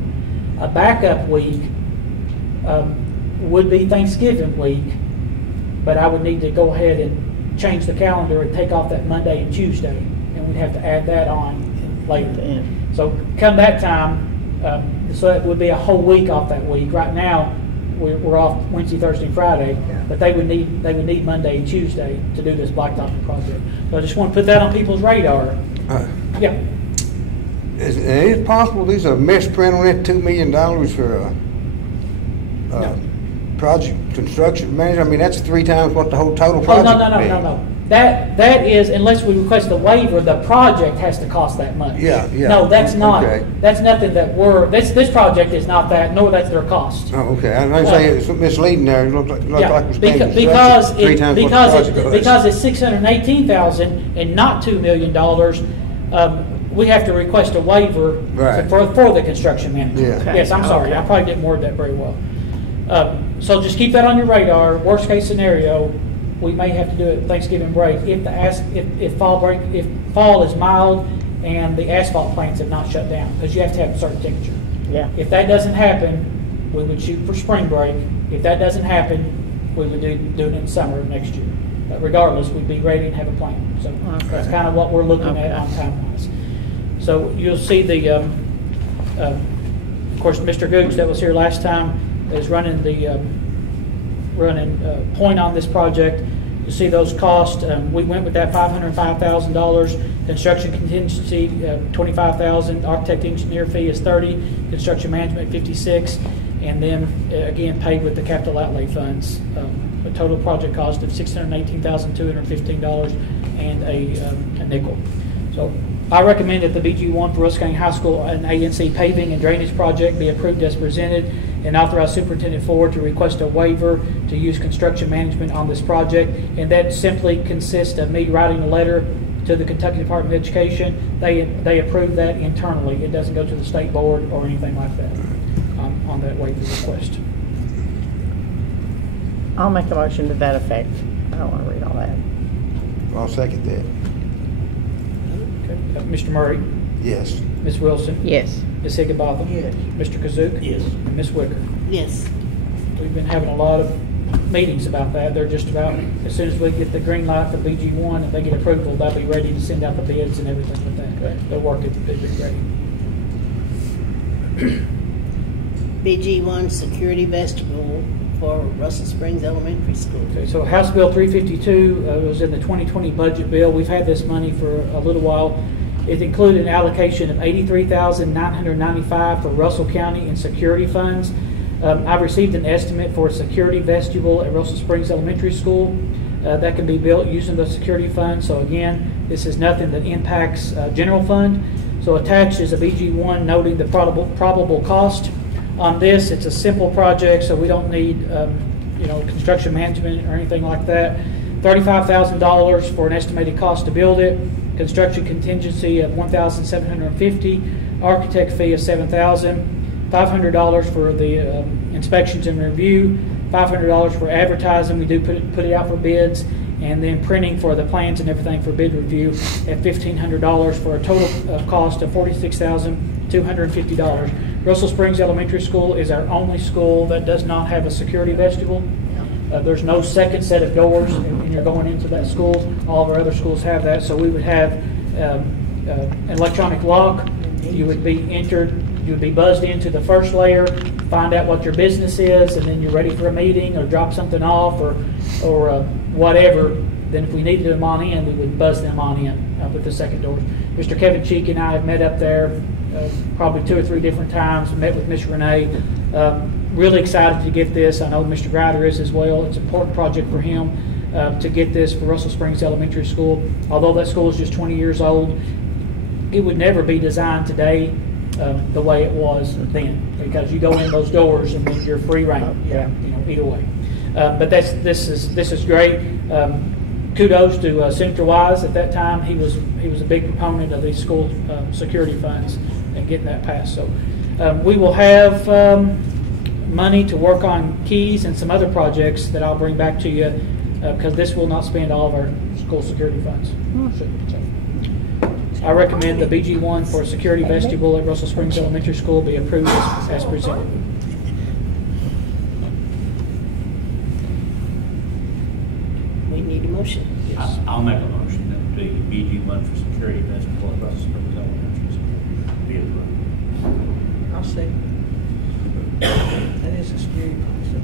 A backup week would be Thanksgiving week, but I would need to go ahead and change the calendar and take off that Monday and Tuesday, and we'd have to add that on later. So come that time, so it would be a whole week off that week. Right now, we're off Wednesday, Thursday, and Friday, but they would need Monday and Tuesday to do this blacktopping project. So I just want to put that on people's radar. Yeah. Is it possible these are misprint on that $2 million for project construction manager? I mean, that's 3 times what the whole total project would be. No. That is, unless we request a waiver, the project has to cost that much. Yeah. No, that's not. Okay. That's nothing that this project is not that, nor that's their cost. Oh, okay. I'm saying it's misleading there. It looked like we're spending because three times what the project was. because it's $618,000 and not $2 million. We have to request a waiver Right. for the construction manager. Yeah. Yes, I'm sorry. I probably didn't word that very well. So just keep that on your radar. Worst case scenario, we may have to do it Thanksgiving break if fall is mild and the asphalt plants have not shut down, because you have to have a certain temperature. Yeah. If that doesn't happen, we would shoot for spring break. If that doesn't happen, we would do it in the summer of next year. But regardless, we'd be ready and have a plan. So that's kind of what we're looking at on time-wise. So you'll see of course, Mr. Gooch that was here last time is running the point on this project. You see those costs. We went with that $505,000. Construction contingency, $25,000. Architect engineer fee is $30,000. Construction management $56,000, and then again paid with the capital outlay funds. A total project cost of $618,215 and a nickel. So I recommend that the BG1 for Russell County High School and A&C paving and drainage project be approved as presented, and authorize Superintendent Ford to request a waiver to use construction management on this project. And that simply consists of me writing a letter to the Kentucky Department of Education. They approve that internally. It doesn't go to the state board or anything like that on that waiver request. I'll make a motion to that effect. I don't want to read all that. I'll second that. Okay. Mr. Murray, Yes. Ms. Wilson, Yes. Ms. Higginbotham, Yes. Mr. Kazook, Yes. and Ms. Wicker. Yes. We've been having a lot of meetings about that. They're just about, as soon as we get the green light for BG1 and they get approval, they'll be ready to send out the bids and everything with that. They're working, they've been ready. BG1 security vestibule for Russell Springs Elementary School. Okay, so House Bill 352 was in the 2020 budget bill. We've had this money for a little while. It included an allocation of $83,995 for Russell County in security funds. I've received an estimate for a security vestibule at Russell Springs Elementary School that can be built using the security fund. So again, this is nothing that impacts general fund. So attached is a BG1 noting the probable cost on this. It's a simple project, so we don't need construction management or anything like that. $35,000 for an estimated cost to build it. Construction contingency of $1,750. Architect fee of $7,000. $500 for the inspections and review. $500 for advertising. We do put it out for bids, and then printing for the plans and everything for bid review at $1,500 for a total cost of $46,250. Russell Springs Elementary School is our only school that does not have a security vestibule. There's no second set of doors when you're going into that school. All of our other schools have that. So we would have an electronic lock. You would be entered. You would be buzzed into the first layer, find out what your business is, and then you're ready for a meeting or drop something off or whatever. Then if we needed them on in, we would buzz them on in with the second doors. Mr. Kevin Cheek and I have met up there probably 2 or 3 different times, met with Ms. Renee. Really excited to get this. I know Mr. Grider is as well. It's an important project for him to get this for Russell Springs Elementary School. Although that school is just 20 years old, it would never be designed today the way it was then, because you go in those doors and then you're free reign. Either way. But this is great. Kudos to Senator Wise at that time. He was a big proponent of these school security funds and getting that passed. So we will have money to work on keys and some other projects that I'll bring back to you because this will not spend all of our school security funds. So, I recommend the BG1 for security vestibule at Russell Springs Elementary School be approved as presented. We need a motion. I'll make a motion that the BG1 for security vestibule at Russell Springs Elementary School be approved. I'll second. That is a security policy.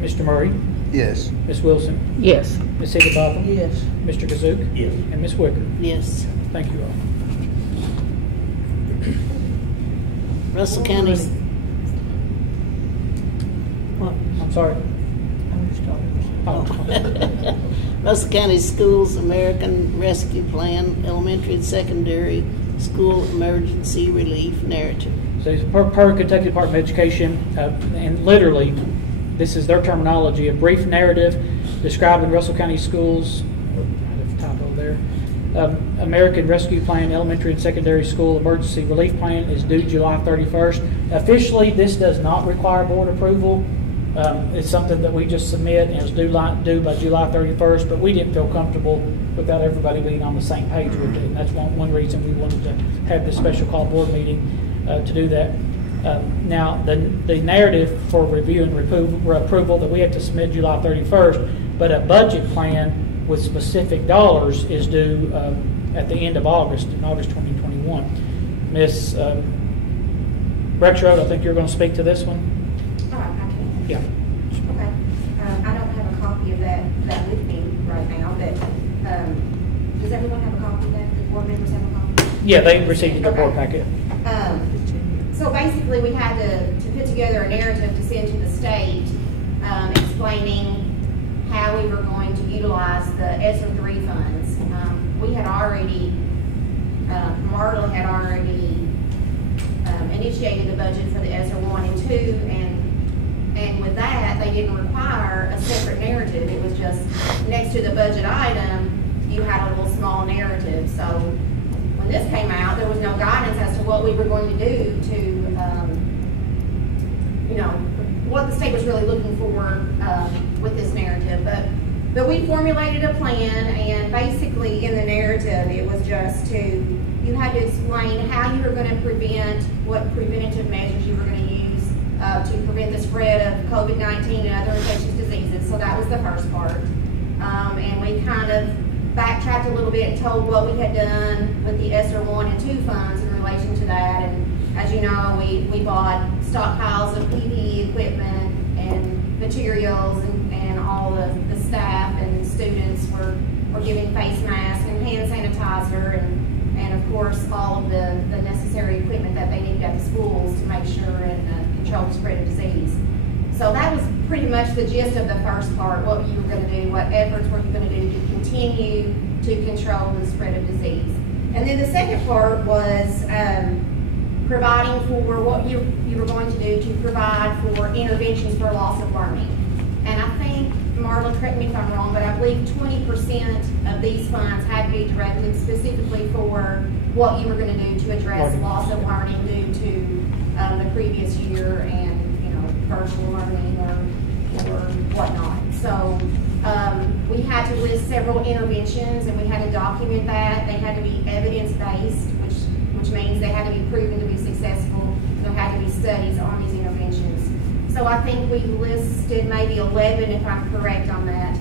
Mr. Murray, Yes. Ms. Wilson, Yes. Ms. Higginbotham, Yes. Mr. Kazook, Yes. and Ms. Wicker. Yes. Thank you all. Russell County's. What? I'm sorry. I'm just talking. Russell County Schools American Rescue Plan Elementary and Secondary School Emergency Relief Narrative. So per Kentucky Department of Education, and literally, this is their terminology, a brief narrative describing Russell County Schools, typo there, American Rescue Plan Elementary and Secondary School Emergency Relief Plan is due July 31st. Officially, this does not require board approval. It's something that we just submit and is due by July 31st, but we didn't feel comfortable without everybody being on the same page with it. And that's one reason we wanted to have this special call board meeting to do that. Now, the narrative for review and approval that we have to submit July 31st, but a budget plan with specific dollars is due at the end of August, in August 2021. Ms. Rexroad, I think you're going to speak to this one. I can. Yeah. Okay. I don't have a copy of that with me right now, but does everyone have a copy of that? Do board members have a copy? Yeah, they received the board packet. So basically, we had to put together a narrative to send to the state explaining how we were going to utilize the ESSER 3 funds. We had already, Marla had already initiated the budget for the ESSER 1 and 2, and with that, they didn't require a separate narrative. It was just next to the budget item, you had a little small narrative. So when this came out, there was no guidance as to what we were going to do to, what the state was really looking for with this narrative. But we formulated a plan, and basically in the narrative, it was just you had to explain how you were going to prevent, what preventative measures you were going to use to prevent the spread of COVID-19 and other infectious diseases. So that was the first part. And we kind of backtracked a little bit and told what we had done with the ESSER 1 and 2 funds in relation to that. And as you know, we bought stockpiles of PPE equipment and materials, and all the staff and students were giving face masks and hand sanitizer and of course all of the necessary equipment that they needed at the schools to make sure and control the spread of disease. So that was pretty much the gist of the first part, what you were going to do, what efforts were you going to do to continue to control the spread of disease. And then the second part was providing for what you were going to do to provide for interventions for loss of learning. And I think, Marla, correct me if I'm wrong, but I believe 20% of these funds had to be directed specifically for what you were going to do to address loss of learning due to the previous year and virtual learning or whatnot. So we had to list several interventions, and we had to document that. They had to be evidence-based, which means they had to be proven to be successful. There had to be studies on these interventions. So I think we listed maybe 11, if I'm correct on that,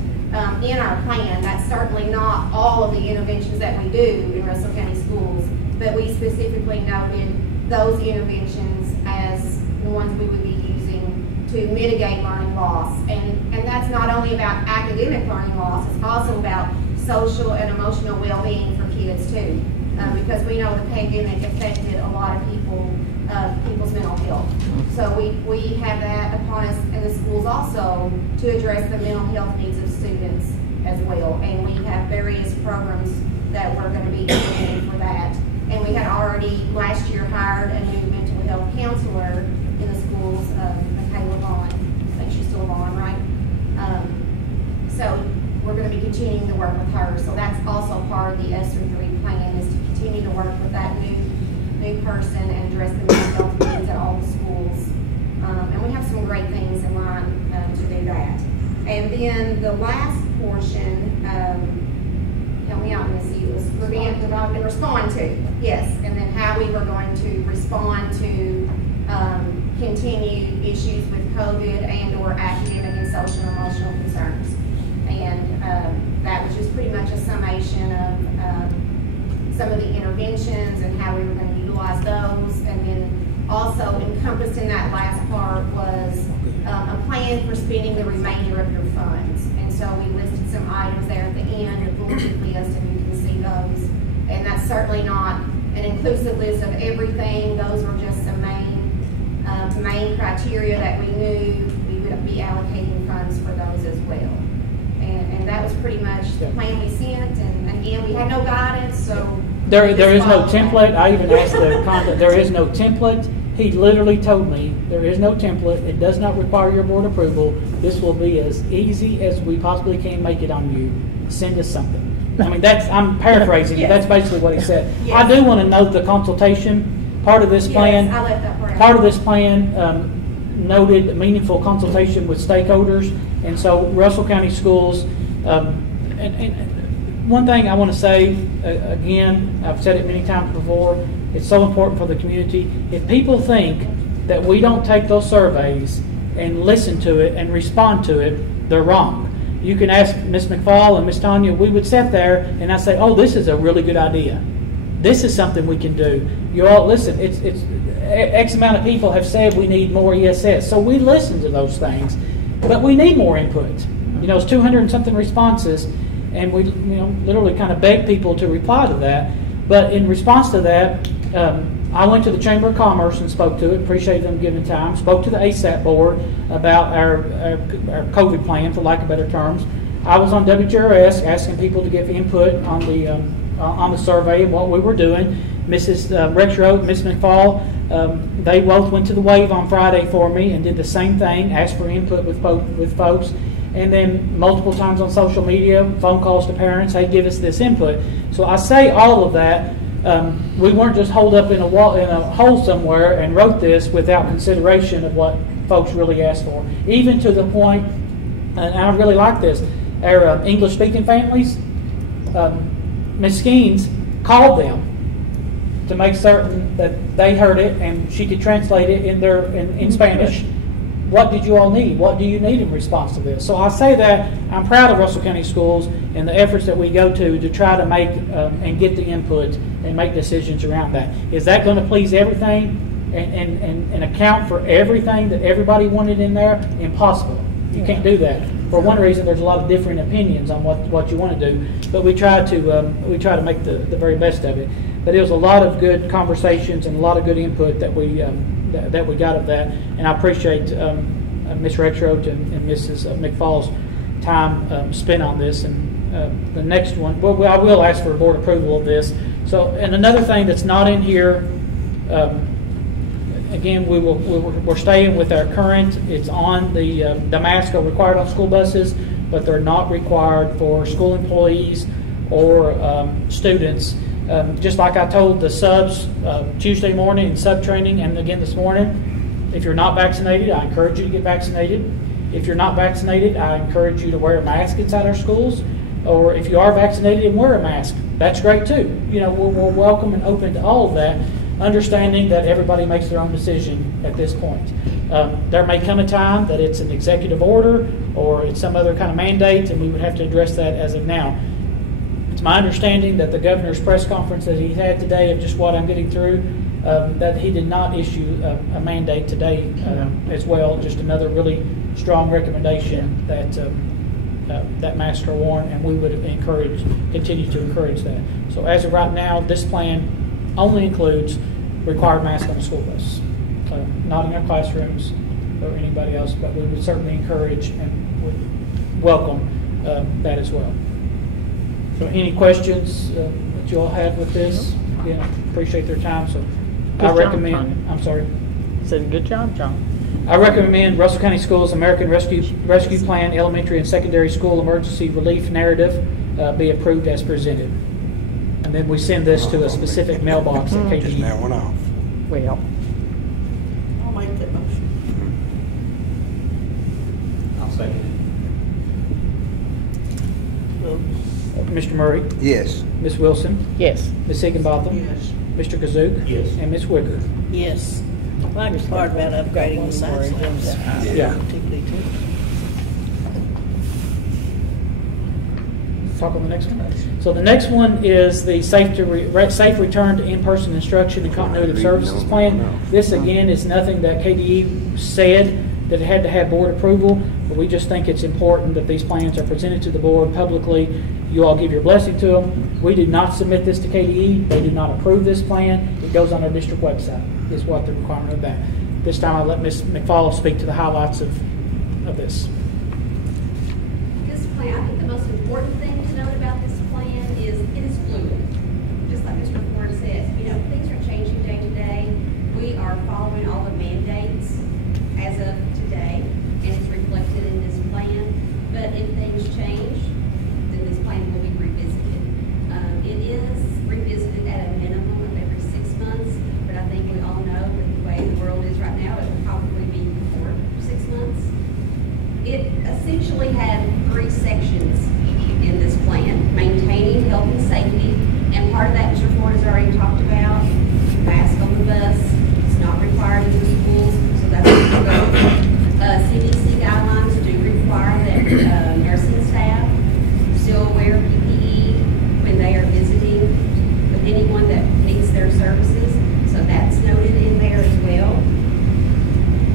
in our plan. That's certainly not all of the interventions that we do in Russell County Schools, but we specifically noted those interventions as the ones we would be using to mitigate learning loss. And that's not only about academic learning loss, it's also about social and emotional well-being for kids too. Because we know the pandemic affected a lot of people's mental health. So we have that upon us in the schools also to address the mental health needs of students as well. And we have various programs that we're going to be implementing for that. And we had already last year hired a new mental health counselor in the schools, Michaela Vaughn. I think she's still Vaughn, right? So we're going to be continuing to work with her. So that's also part of the ESSER 3 plan, is to continue to work with that new person and address the mental health needs at all the schools. And we have some great things in line to do that. And then the last portion, help me out, Missy, it was prevent, develop, and respond to. Yes, and then how we were going to respond to continued issues with COVID and or academic and social and emotional concerns. And that was just pretty much a summation of some of the interventions and how we were going to utilize those. And then also encompassed in that last part was a plan for spending the remainder of your funds. And so we listed some items there at the end, a bulleted list, and you can see those. And that's certainly not an inclusive list of everything. Those were just some main criteria that we knew we would be allocating funds for those as well. And that was pretty much the plan we sent. And again, we had no guidance, so there is no template. I even asked the contact. There is no template. He literally told me there is no template. It does not require your board approval. This will be as easy as we possibly can make it on you. Send us something. I mean, I'm paraphrasing. Yes. That's basically what he said. Yes. I do want to note the consultation part of this plan. Yes, I left that part out. Part of this plan noted meaningful consultation with stakeholders, and so Russell County Schools. And one thing I want to say again, I've said it many times before. It's so important for the community. If people think that we don't take those surveys and listen to it and respond to it, they're wrong. You can ask Ms. McFall and Ms. Tanya. We would sit there and I say, "Oh, this is a really good idea. This is something we can do." You all listen. It's X amount of people have said we need more ESS, so we listen to those things, but we need more input. It's 200 and something responses, and we literally kind of beg people to reply to that. But in response to that, I went to the Chamber of Commerce and spoke to it. Appreciate them giving time. Spoke to the ASAP board about our COVID plan, for lack of better terms. I was on WGRS asking people to give input on the survey and what we were doing. Mrs. Rexroth, Ms. McFall, they both went to the Wave on Friday for me and did the same thing, asked for input with folks. And then multiple times on social media, phone calls to parents, hey, give us this input. So I say all of that. We weren't just holed up in a hole somewhere and wrote this without consideration of what folks really asked for. Even to the point, and I really like this, our English-speaking families, Ms. Skeens called them to make certain that they heard it and she could translate it in Spanish. What did you all need? What do you need in response to this? So I say that I'm proud of Russell County Schools and the efforts that we go to try to make and get the input and make decisions around that. Is that going to please everything and account for everything that everybody wanted in there? Impossible. You can't do that. For one reason, there's a lot of different opinions on what you want to do, but we try to make the very best of it. But it was a lot of good conversations and a lot of good input that we got of that, and I appreciate Ms. Rexroth and Mrs. McFall's time spent on this. And the next one, well, I will ask for board approval of this. So, and another thing that's not in here, again, we're staying with our current. It's on the masks are required on school buses, but they're not required for school employees or students. Just like I told the subs Tuesday morning in sub training and again this morning, if you're not vaccinated, I encourage you to get vaccinated. If you're not vaccinated, I encourage you to wear a mask inside our schools. Or if you are vaccinated and wear a mask, that's great too. You know, we're welcome and open to all of that, understanding that everybody makes their own decision at this point. There may come a time that it's an executive order or it's some other kind of mandate, and we would have to address that as of now. It's my understanding that the governor's press conference that he had today, of just what I'm getting through, that he did not issue a mandate today as well. Just another really strong recommendation that masks are worn, and we would continue to encourage that. So as of right now, this plan only includes required masks on the school bus, not in our classrooms or anybody else, but we would certainly encourage and would welcome that as well. So any questions that you all have with this? Again, I appreciate their time. So I recommend, I'm sorry. Said good job, John. I recommend Russell County Schools American Rescue Plan Elementary and Secondary School Emergency Relief Narrative be approved as presented. And then we send this to a specific mailbox at KDE. Just now went off. Well, I'll make that motion. I'll second Mr. Murray, Yes. Ms. Wilson, yes. Ms. Higginbotham, Yes. Mr. Kazook, Yes. and Ms. Wicker. Yes. I like the part about upgrading the science labs. Yeah. Particularly too. Talk on the next one. So the next one is the safe return to in-person instruction and continuity of services plan. This again is nothing that KDE said that it had to have board approval, but we just think it's important that these plans are presented to the board publicly. You all give your blessing to them. We did not submit this to KDE. They did not approve this plan. It goes on our district website, is what the requirement of that. This time I'll let Ms. McFall speak to the highlights of this. This plan, I think the most important thing to note about this plan is it is fluid. Just like Mr. Ford says, you know, things are changing day to day. We are following all the mandates as of today, and it's reflected in this plan. But if things change, then this plan will be revisited. It is revisited at a minimum of every 6 months, but I think we all know with the way the world is right now, it will probably be 4 or 6 months. It essentially had 3 sections in this plan: maintaining health and safety, and part of that Mr. Ford has already talked about. Mask on the bus, it's not required in the schools, so that's what we'll go with. CDC guidelines do require that nursing staff still wear PPE when they are visiting with anyone that needs their services, so that's noted in there as well.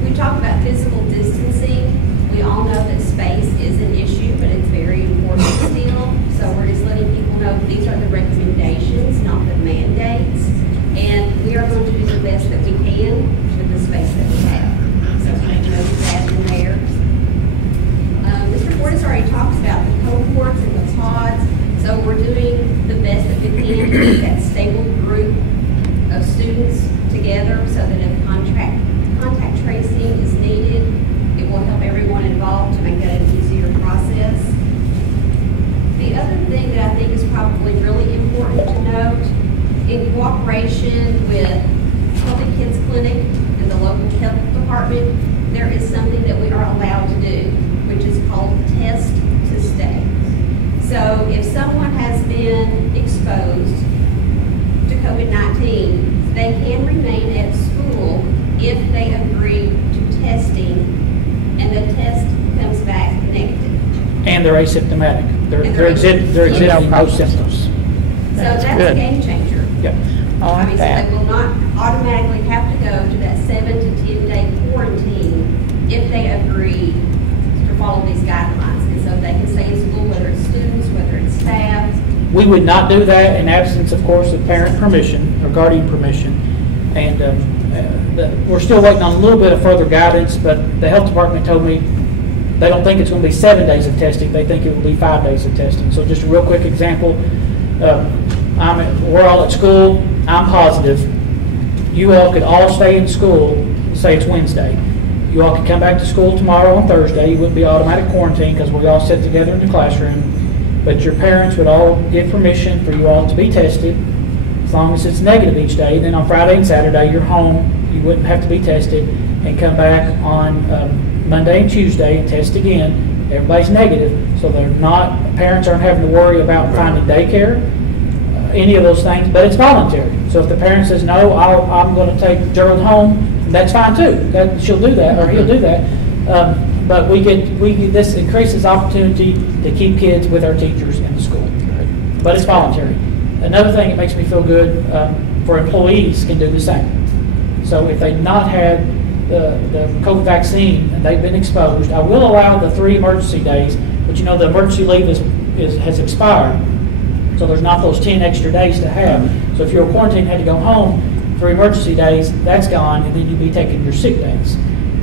We talked about physical distancing. We all know that space is an issue, but it's very important still. So we're just letting people know these are the recommendations, not the mandates. And they're asymptomatic. They're And they're exhibiting no symptoms. So that's a good. game changer. Yep. I I like mean, so they that. will not automatically have to go to that 7 to 10 day quarantine if they agree to follow these guidelines. And so they can stay in school, whether it's students, whether it's staff. We would not do that in absence, of course, of parent permission or guardian permission. And we're still waiting on a little bit of further guidance, but the health department told me they don't think it's going to be 7 days of testing. They think it will be 5 days of testing. So just a real quick example. We're all at school. I'm positive. You all could all stay in school, say it's Wednesday. You all could come back to school tomorrow on Thursday. You wouldn't be automatic quarantine because we all sit together in the classroom. But your parents would all give permission for you all to be tested as long as it's negative each day. Then on Friday and Saturday, you're home. You wouldn't have to be tested and come back on Monday and Tuesday and test again. Everybody's negative, so parents aren't having to worry about finding daycare, any of those things, but it's voluntary. So if the parent says, no, I'm going to take Gerald home, that's fine too. She'll do that, or he'll do that. But this increases opportunity to keep kids with our teachers in the school. But it's voluntary. Another thing that makes me feel good, for employees can do the same. So if they've not had the COVID vaccine and they've been exposed, I will allow the 3 emergency days, but you know the emergency leave has expired. So there's not those 10 extra days to have. So if you're quarantined and had to go home for emergency days, that's gone, and then you'd be taking your sick days.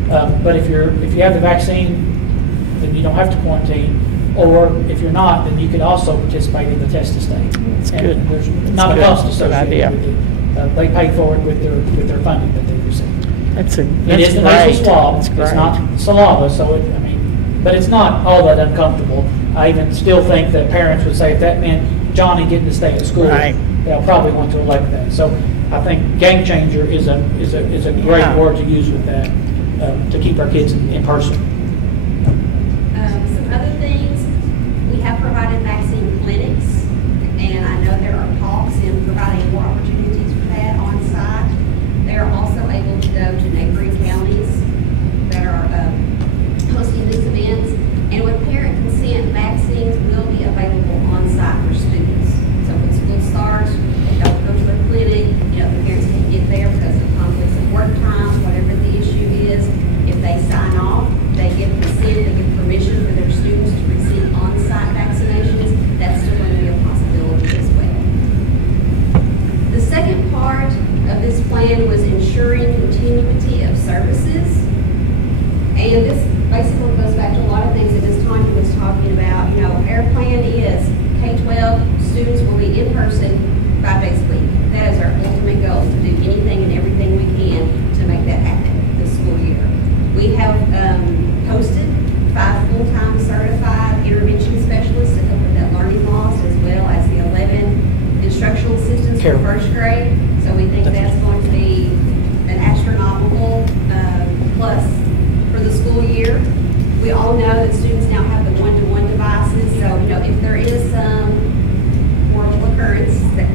But if you have the vaccine, then you don't have to quarantine. Or if you're not, then you could also participate in the test to stay. That's And good. there's That's not a good. cost Good associated idea. with it. They pay for it with their funding that they receive. That's It is the great. nasal swab. That's It's great. not saliva, so but it's not all that uncomfortable. I even still think that parents would say if that meant Johnny getting to stay at school, Right. they'll probably want to elect that. So I think game changer is a great Yeah. word to use with that, to keep our kids in person. Some other things, we have provided vaccine clinics, and I know there are talks in providing more opportunities for that on site. They're also able to go to neighboring counties that are hosting these events, and with parent consent, vaccines will be available on site for students. So when school starts, they don't go to a clinic, the parents can't get there because of conflicts of work times, whatever the issue is. If they sign off, they give consent, they give permission for their students to receive on-site vaccinations. That's still going to be a possibility as well. The second part of this plan was ensuring continuity of services. And this basically goes back to a lot of things that Ms. Tanya was talking about. Our plan is K-12 students will be in person 5 days a week. That is our ultimate goal, to do anything and everything we can to make that happen this school year. We have posted 5 full-time certified intervention specialists to help with that learning loss, as well as the 11 instructional assistants for first grade. So we think that's going to be an astronomical plus for the school year. We all know that students now have the one-to-one devices, so if there is some horrible occurrence that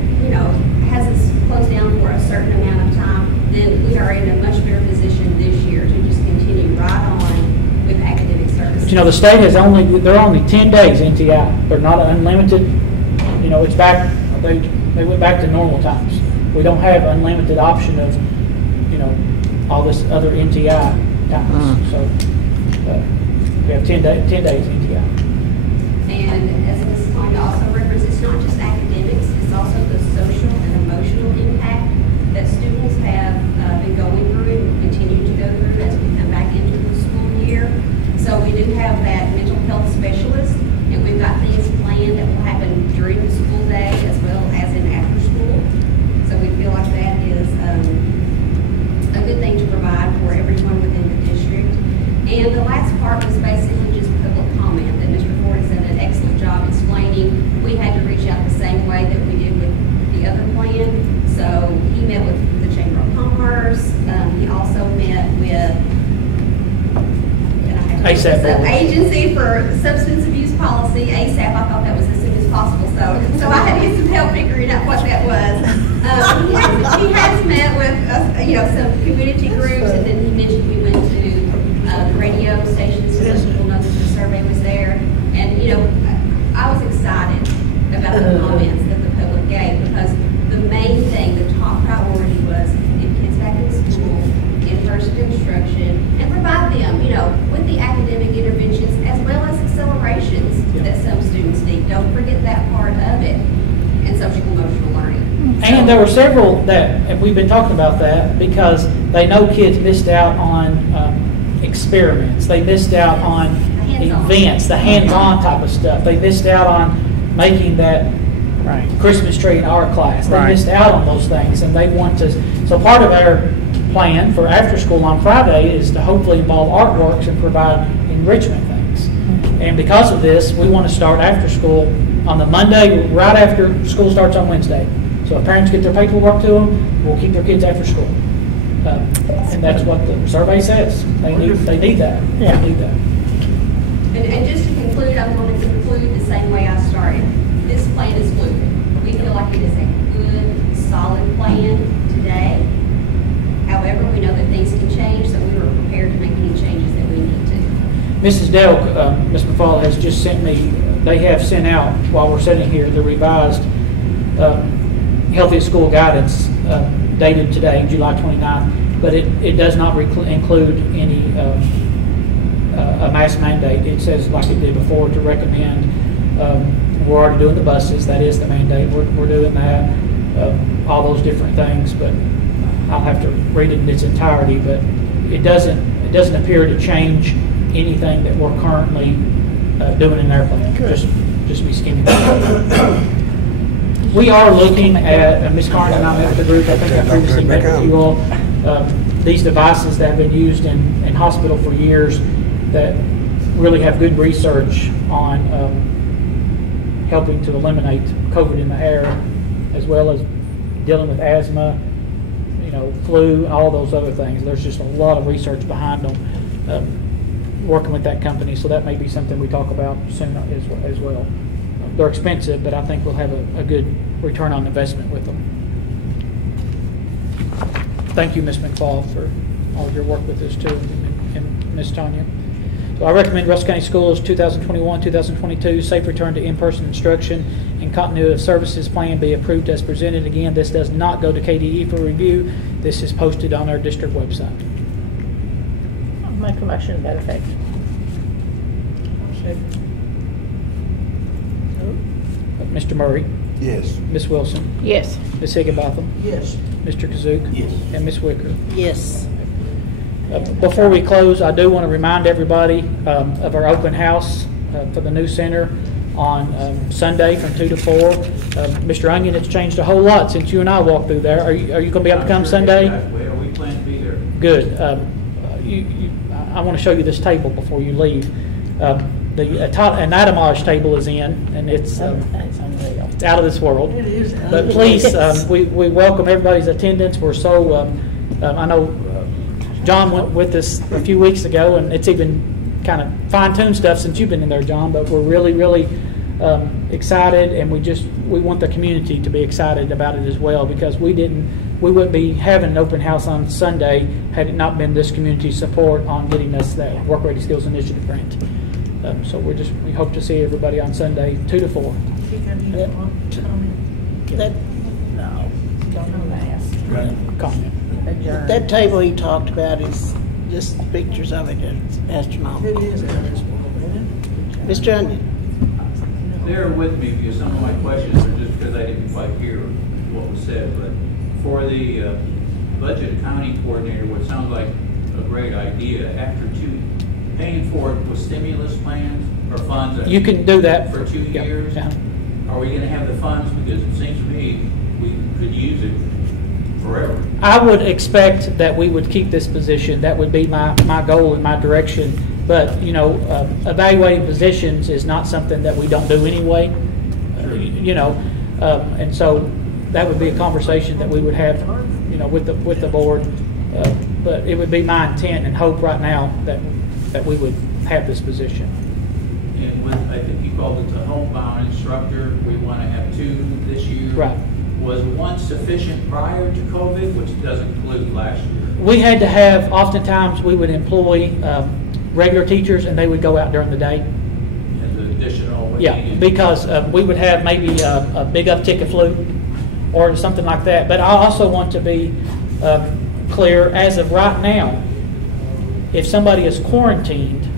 has us closed down for a certain amount of time, then we are in a much better position this year to just continue right on with academic services. But the state has they're only 10 days NTI. They're not unlimited. It's back. They went back to normal times. We don't have unlimited option of all this other NTI times. So we have 10 days NTI. And as Ms. Tanya also referenced, it's not just academics, it's also the social and emotional impact that students have been going through and will continue to go through as we come back into the school year. So we do have that mental health specialist, and we've got things planned that will happen during the school day as well as in after school. So we feel like that is a good thing to provide for everyone within the district. And the last part was basically just public comment that Mr. Ford has done an excellent job explaining. We had to reach out the same way that we did with the other plan. So he met with the Chamber of Commerce. He also met with ASAP. the Agency for Substance Abuse Policy, ASAP. I thought that was as soon as possible. So I had to get some help figuring out what that was. He has met with some community groups, and then he mentioned we went to the radio stations to let people know that the survey was there. And comments that the public gave, because the main thing, the top priority was get kids back in school, in-person instruction, and provide them, with the academic interventions as well as accelerations that some students need. Don't forget that part of it, and social emotional learning. And there were several and we've been talking about that because they know kids missed out on experiments. They missed out on events, the hands-on type of stuff. They missed out on making that Christmas tree in our class. They missed out on those things, and they want to. So part of our plan for after school on Friday is to hopefully involve artworks and provide enrichment things. And because of this, we want to start after school on the Monday, right after school starts on Wednesday. So if parents get their paperwork to them, we'll keep their kids after school. And that's what the survey says. They need that. Yeah. They need that. And just to conclude, I'm going to conclude the same way I started. This plan is fluid. We feel like it is a good, solid plan today. However, we know that things can change, so we were prepared to make any changes that we need to. Mrs. Delk, Ms. McFall has just sent me, they have sent out, while we're sitting here, the revised Healthy School Guidance dated today, July 29th, but it does not include any a mask mandate. It says, like it did before, to recommend. We're already doing the buses. That is the mandate. We're doing that. All those different things, but I'll have to read it in its entirety. But it doesn't appear to change anything that we're currently doing in our plan. Just be skimming. We are looking at, Ms. Carter and I met with the group, I think I previously met with you all, these devices that have been used in hospital for years that really have good research on helping to eliminate COVID in the air, as well as dealing with asthma, flu, and all those other things. There's just a lot of research behind them, working with that company, so that may be something we talk about soon as well. They're expensive, but I think we'll have a good return on investment with them. Thank you, Ms. McFall, for all of your work with this too, and Ms. Tanya. So I recommend Russell County Schools 2021-2022 safe return to in-person instruction and continuity of services plan be approved as presented. Again, this does not go to KDE for review. This is posted on our district website. I'll make a motion to that effect. Mr. Murray, Yes. Ms. Wilson, Yes. Ms. Higginbotham, Yes. Mr. Kazook, Yes. and Ms. Wicker. Yes. Before we close, I do want to remind everybody of our open house for the new center on Sunday from 2 to 4. Mr. Onion, it's changed a whole lot since you and I walked through there. Are you going to be able to come Sunday? Well, we plan to be there. Good. I want to show you this table before you leave. The anatomage table is in, and it's out of this world. It is. But please, we welcome everybody's attendance. We're so, I know John went with us a few weeks ago, and it's even kind of fine-tuned stuff since you've been in there, John, but we're really, really excited, and we want the community to be excited about it as well, because we wouldn't be having an open house on Sunday had it not been this community support on getting us that Work Ready Skills Initiative grant. So we hope to see everybody on Sunday, 2 to 4. Comment. That table he talked about is just pictures of it. It's astronomical. It is. Mr. Onion. Bear with me because some of my questions are just because I didn't quite hear what was said. But for the budget accounting coordinator, what sounds like a great idea, after paying for it with stimulus plans or funds. You can do that for 2 years. Yeah. Are we going to have the funds? Because it seems to me we could use it forever. I would expect that we would keep this position. That would be my goal and my direction. But, evaluating positions is not something that we don't do anyway. And so that would be a conversation that we would have, with the board. But it would be my intent and hope right now that we would have this position. And I think you called it the homebound instructor. We want to have 2 this year. Right. Was 1 sufficient prior to COVID, which doesn't include last year? We had to have, oftentimes we would employ regular teachers, and they would go out during the day. And the additional. What Yeah, you need. because we would have maybe a big uptick of flu or something like that. But I also want to be clear, as of right now, if somebody is quarantined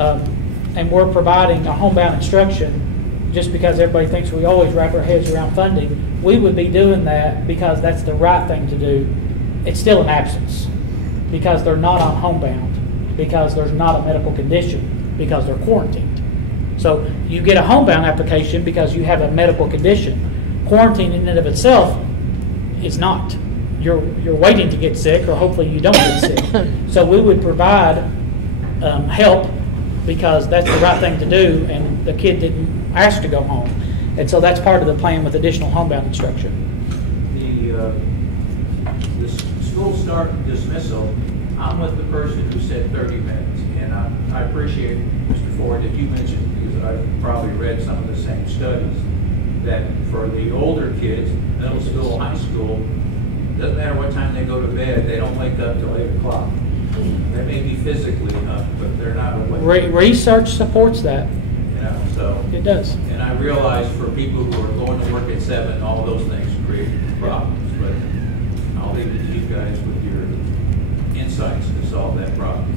and we're providing a homebound instruction, just because everybody thinks we always wrap our heads around funding, we would be doing that because that's the right thing to do. It's still an absence because they're not on homebound, because there's not a medical condition, because they're quarantined. So you get a homebound application because you have a medical condition. Quarantine in and of itself is not. You're waiting to get sick, or hopefully you don't get sick. So we would provide help because that's the right thing to do, and the kid didn't ask to go home. And so that's part of the plan with additional homebound instruction. The school start dismissal, I'm with the person who said 30 minutes. And I appreciate, Mr. Ford, that you mentioned, because I've probably read some of the same studies, that for the older kids, middle school, high school, doesn't matter what time they go to bed, they don't wake up till 8 o'clock. They may be physically up, but they're not awake. Research supports that. You know, so. It does. And I realize for people who are going to work at 7, all those things create problems, but I'll leave it to you guys with your insights to solve that problem.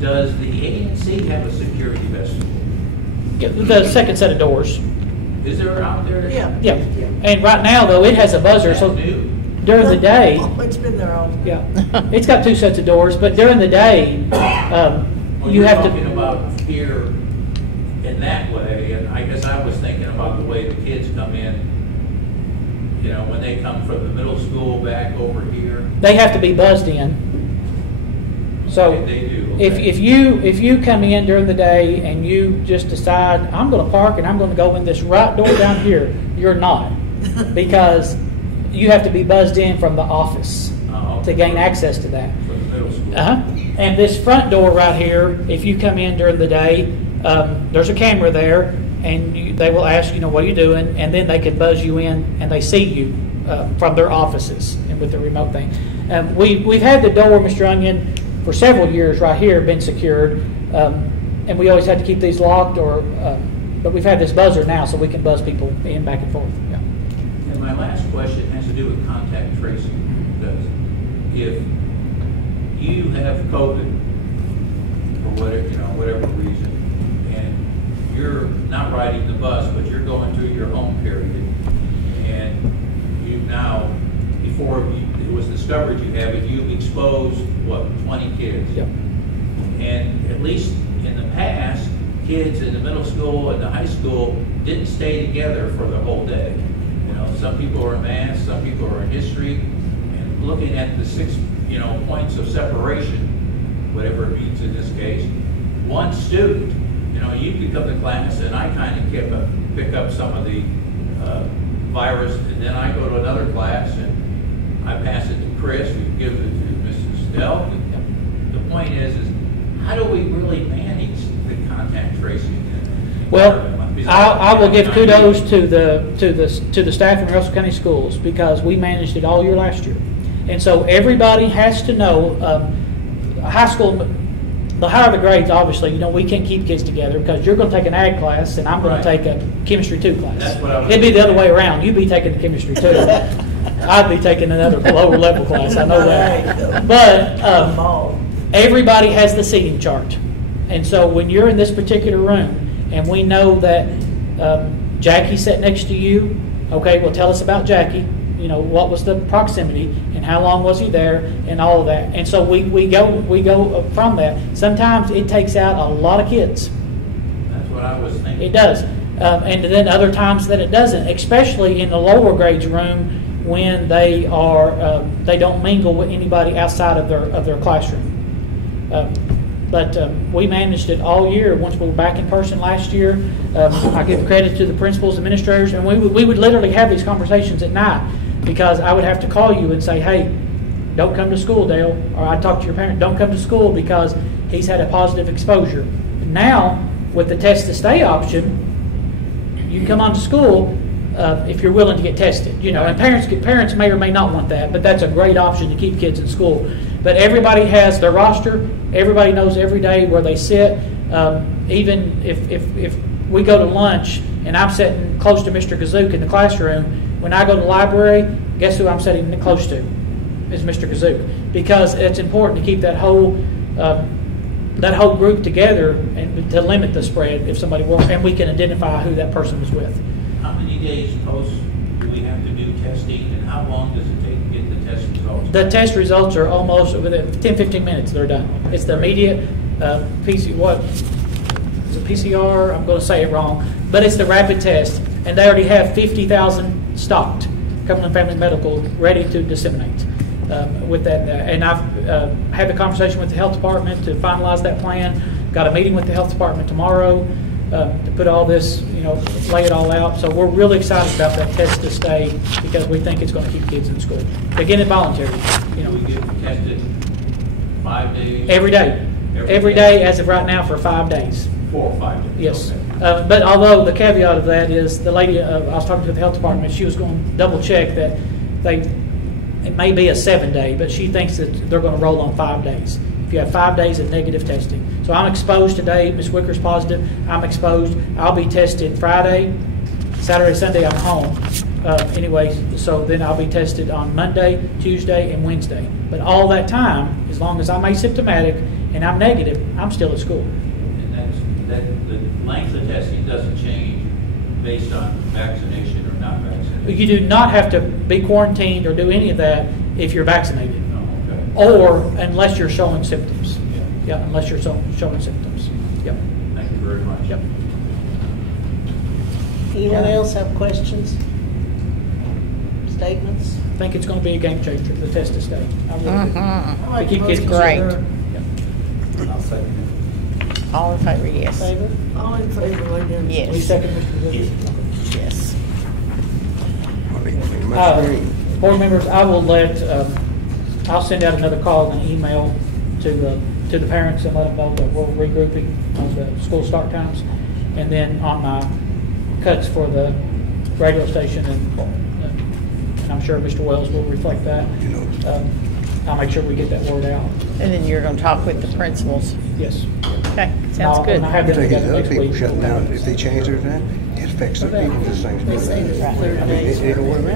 Does the ANC have a security vestibule? Yeah, the second set of doors. Is there out there? Yeah. Yeah. And right now, though, it has a buzzer, so New? during the day, Oh, it's been there all. yeah, it's got 2 sets of doors, but during the day, Well, you you're have talking to. about here in that way, and I guess I was thinking about the way the kids come in, you know, when they come from the middle school back over here. They have to be buzzed in. So They do. if okay. if you come in during the day and you just decide I'm going to park and I'm going to go in this right door down here, you're not, because you have to be buzzed in from the office to gain access to that. For the middle school. And this front door right here, if you come in during the day, there's a camera there, and they will ask, what are you doing, and then they can buzz you in, and they see you from their offices and with the remote thing. We've had the door, Mr. Onion, for several years right here been secured, and we always had to keep these locked, but we've had this buzzer now, so we can buzz people in back and forth. Yeah. And my last question has to do with contact tracing. Because if you have COVID for whatever reason, and you're not riding the bus, but you're going through your home period, and you've now, before it was discovered you have it, you've exposed, 20 kids? Yeah. And at least in the past, kids in the middle school and the high school didn't stay together for the whole day. Some people are in math, some people are in history, and looking at the 6, points of separation, whatever it means in this case, one student, you could come to class and I kind of pick up some of the virus, and then I go to another class and I pass it to Chris, who gives it to Mrs. Stell. The point is how do we really manage the contact tracing? Well, I will give kudos to the staff in Russell County Schools, because we managed it all year last year, and so everybody has to know. High school, the higher the grades, obviously, we can't keep kids together because you're going to take an ag class and I'm going to take a chemistry 2 class. That's what I was It'd be the other way around. You'd be taking the chemistry 2. I'd be taking another lower level class. I know that, but everybody has the seating chart, and so when you're in this particular room. And we know that Jackie sat next to you. Okay, well, tell us about Jackie. What was the proximity and how long was he there and all of that. And so we go from that. Sometimes it takes out a lot of kids. That's what I was thinking. It does. And then other times that it doesn't, especially in the lower grades room when they don't mingle with anybody outside of their classroom. But we managed it all year. Once we were back in person last year, I give credit to the principals, administrators, and we would literally have these conversations at night, because I would have to call you and say, hey, don't come to school, Dale. Or I'd talk to your parent, don't come to school because he's had a positive exposure. Now, with the test to stay option, you can come on to school if you're willing to get tested. And parents may or may not want that, but that's a great option to keep kids in school. But everybody has their roster. Everybody knows every day where they sit. even if we go to lunch and I'm sitting close to Mr. Gazook in the classroom, when I go to the library, guess who I'm sitting close to? Is Mr. Gazook. Because it's important to keep that whole group together and to limit the spread if somebody were, and we can identify who that person was with. How many days post do we have to do testing, and how long does it take to get the test results? The test results are almost within 10-15 minutes. They're done. It's the immediate what is it, PCR? I'm going to say it wrong, but it's the rapid test, and they already have 50,000 stocked. Cumberland Family Medical ready to disseminate with that. And I've had the conversation with the health department to finalize that plan. Got a meeting with the health department tomorrow to put all this, lay it all out. So we're really excited about that test to stay because we think it's going to keep kids in school. Again, it's voluntary. We get tested 5 days? Every day. Every day as of right now for 5 days. 4 or 5 days? Yes. Okay. But although the caveat of that is the lady I was talking to the health department, she was going to double check that it may be a 7-day, but she thinks that they're going to roll on 5 days. If you have 5 days of negative testing. So I'm exposed today. Ms. Wicker's positive. I'm exposed. I'll be tested Friday, Saturday, Sunday. I'm home. So then I'll be tested on Monday, Tuesday, and Wednesday. But all that time, as long as I'm asymptomatic and I'm negative, I'm still at school. And the length of testing doesn't change based on vaccination or not vaccinated? You do not have to be quarantined or do any of that if you're vaccinated. Oh, okay. Or unless you're showing symptoms. Yeah, unless you're showing symptoms. Yep. Thank you very much. Yep. Anyone else have questions? Statements? I think it's going to be a game changer, the test to stay. I really do. I like To keep the kids motion. Great. Yep. I'll second All in favor, yes. Favor? All in favor, lay down. Will you Yes. second, Mr. Williams? Yes. Board members, I will I'll send out another call and an email to the parents and let them know that we're regrouping on the school start times. And then on my cuts for the radio station, and I'm sure Mr. Wells will reflect that. I'll make sure we get that word out. And then you're going to talk with the principals. Yes. Okay, sounds good. And I'll have them Take it together to other next people week. shutting down, if they change their time, it affects the people just the same. They say there's I mean, 30 days. it'll work out.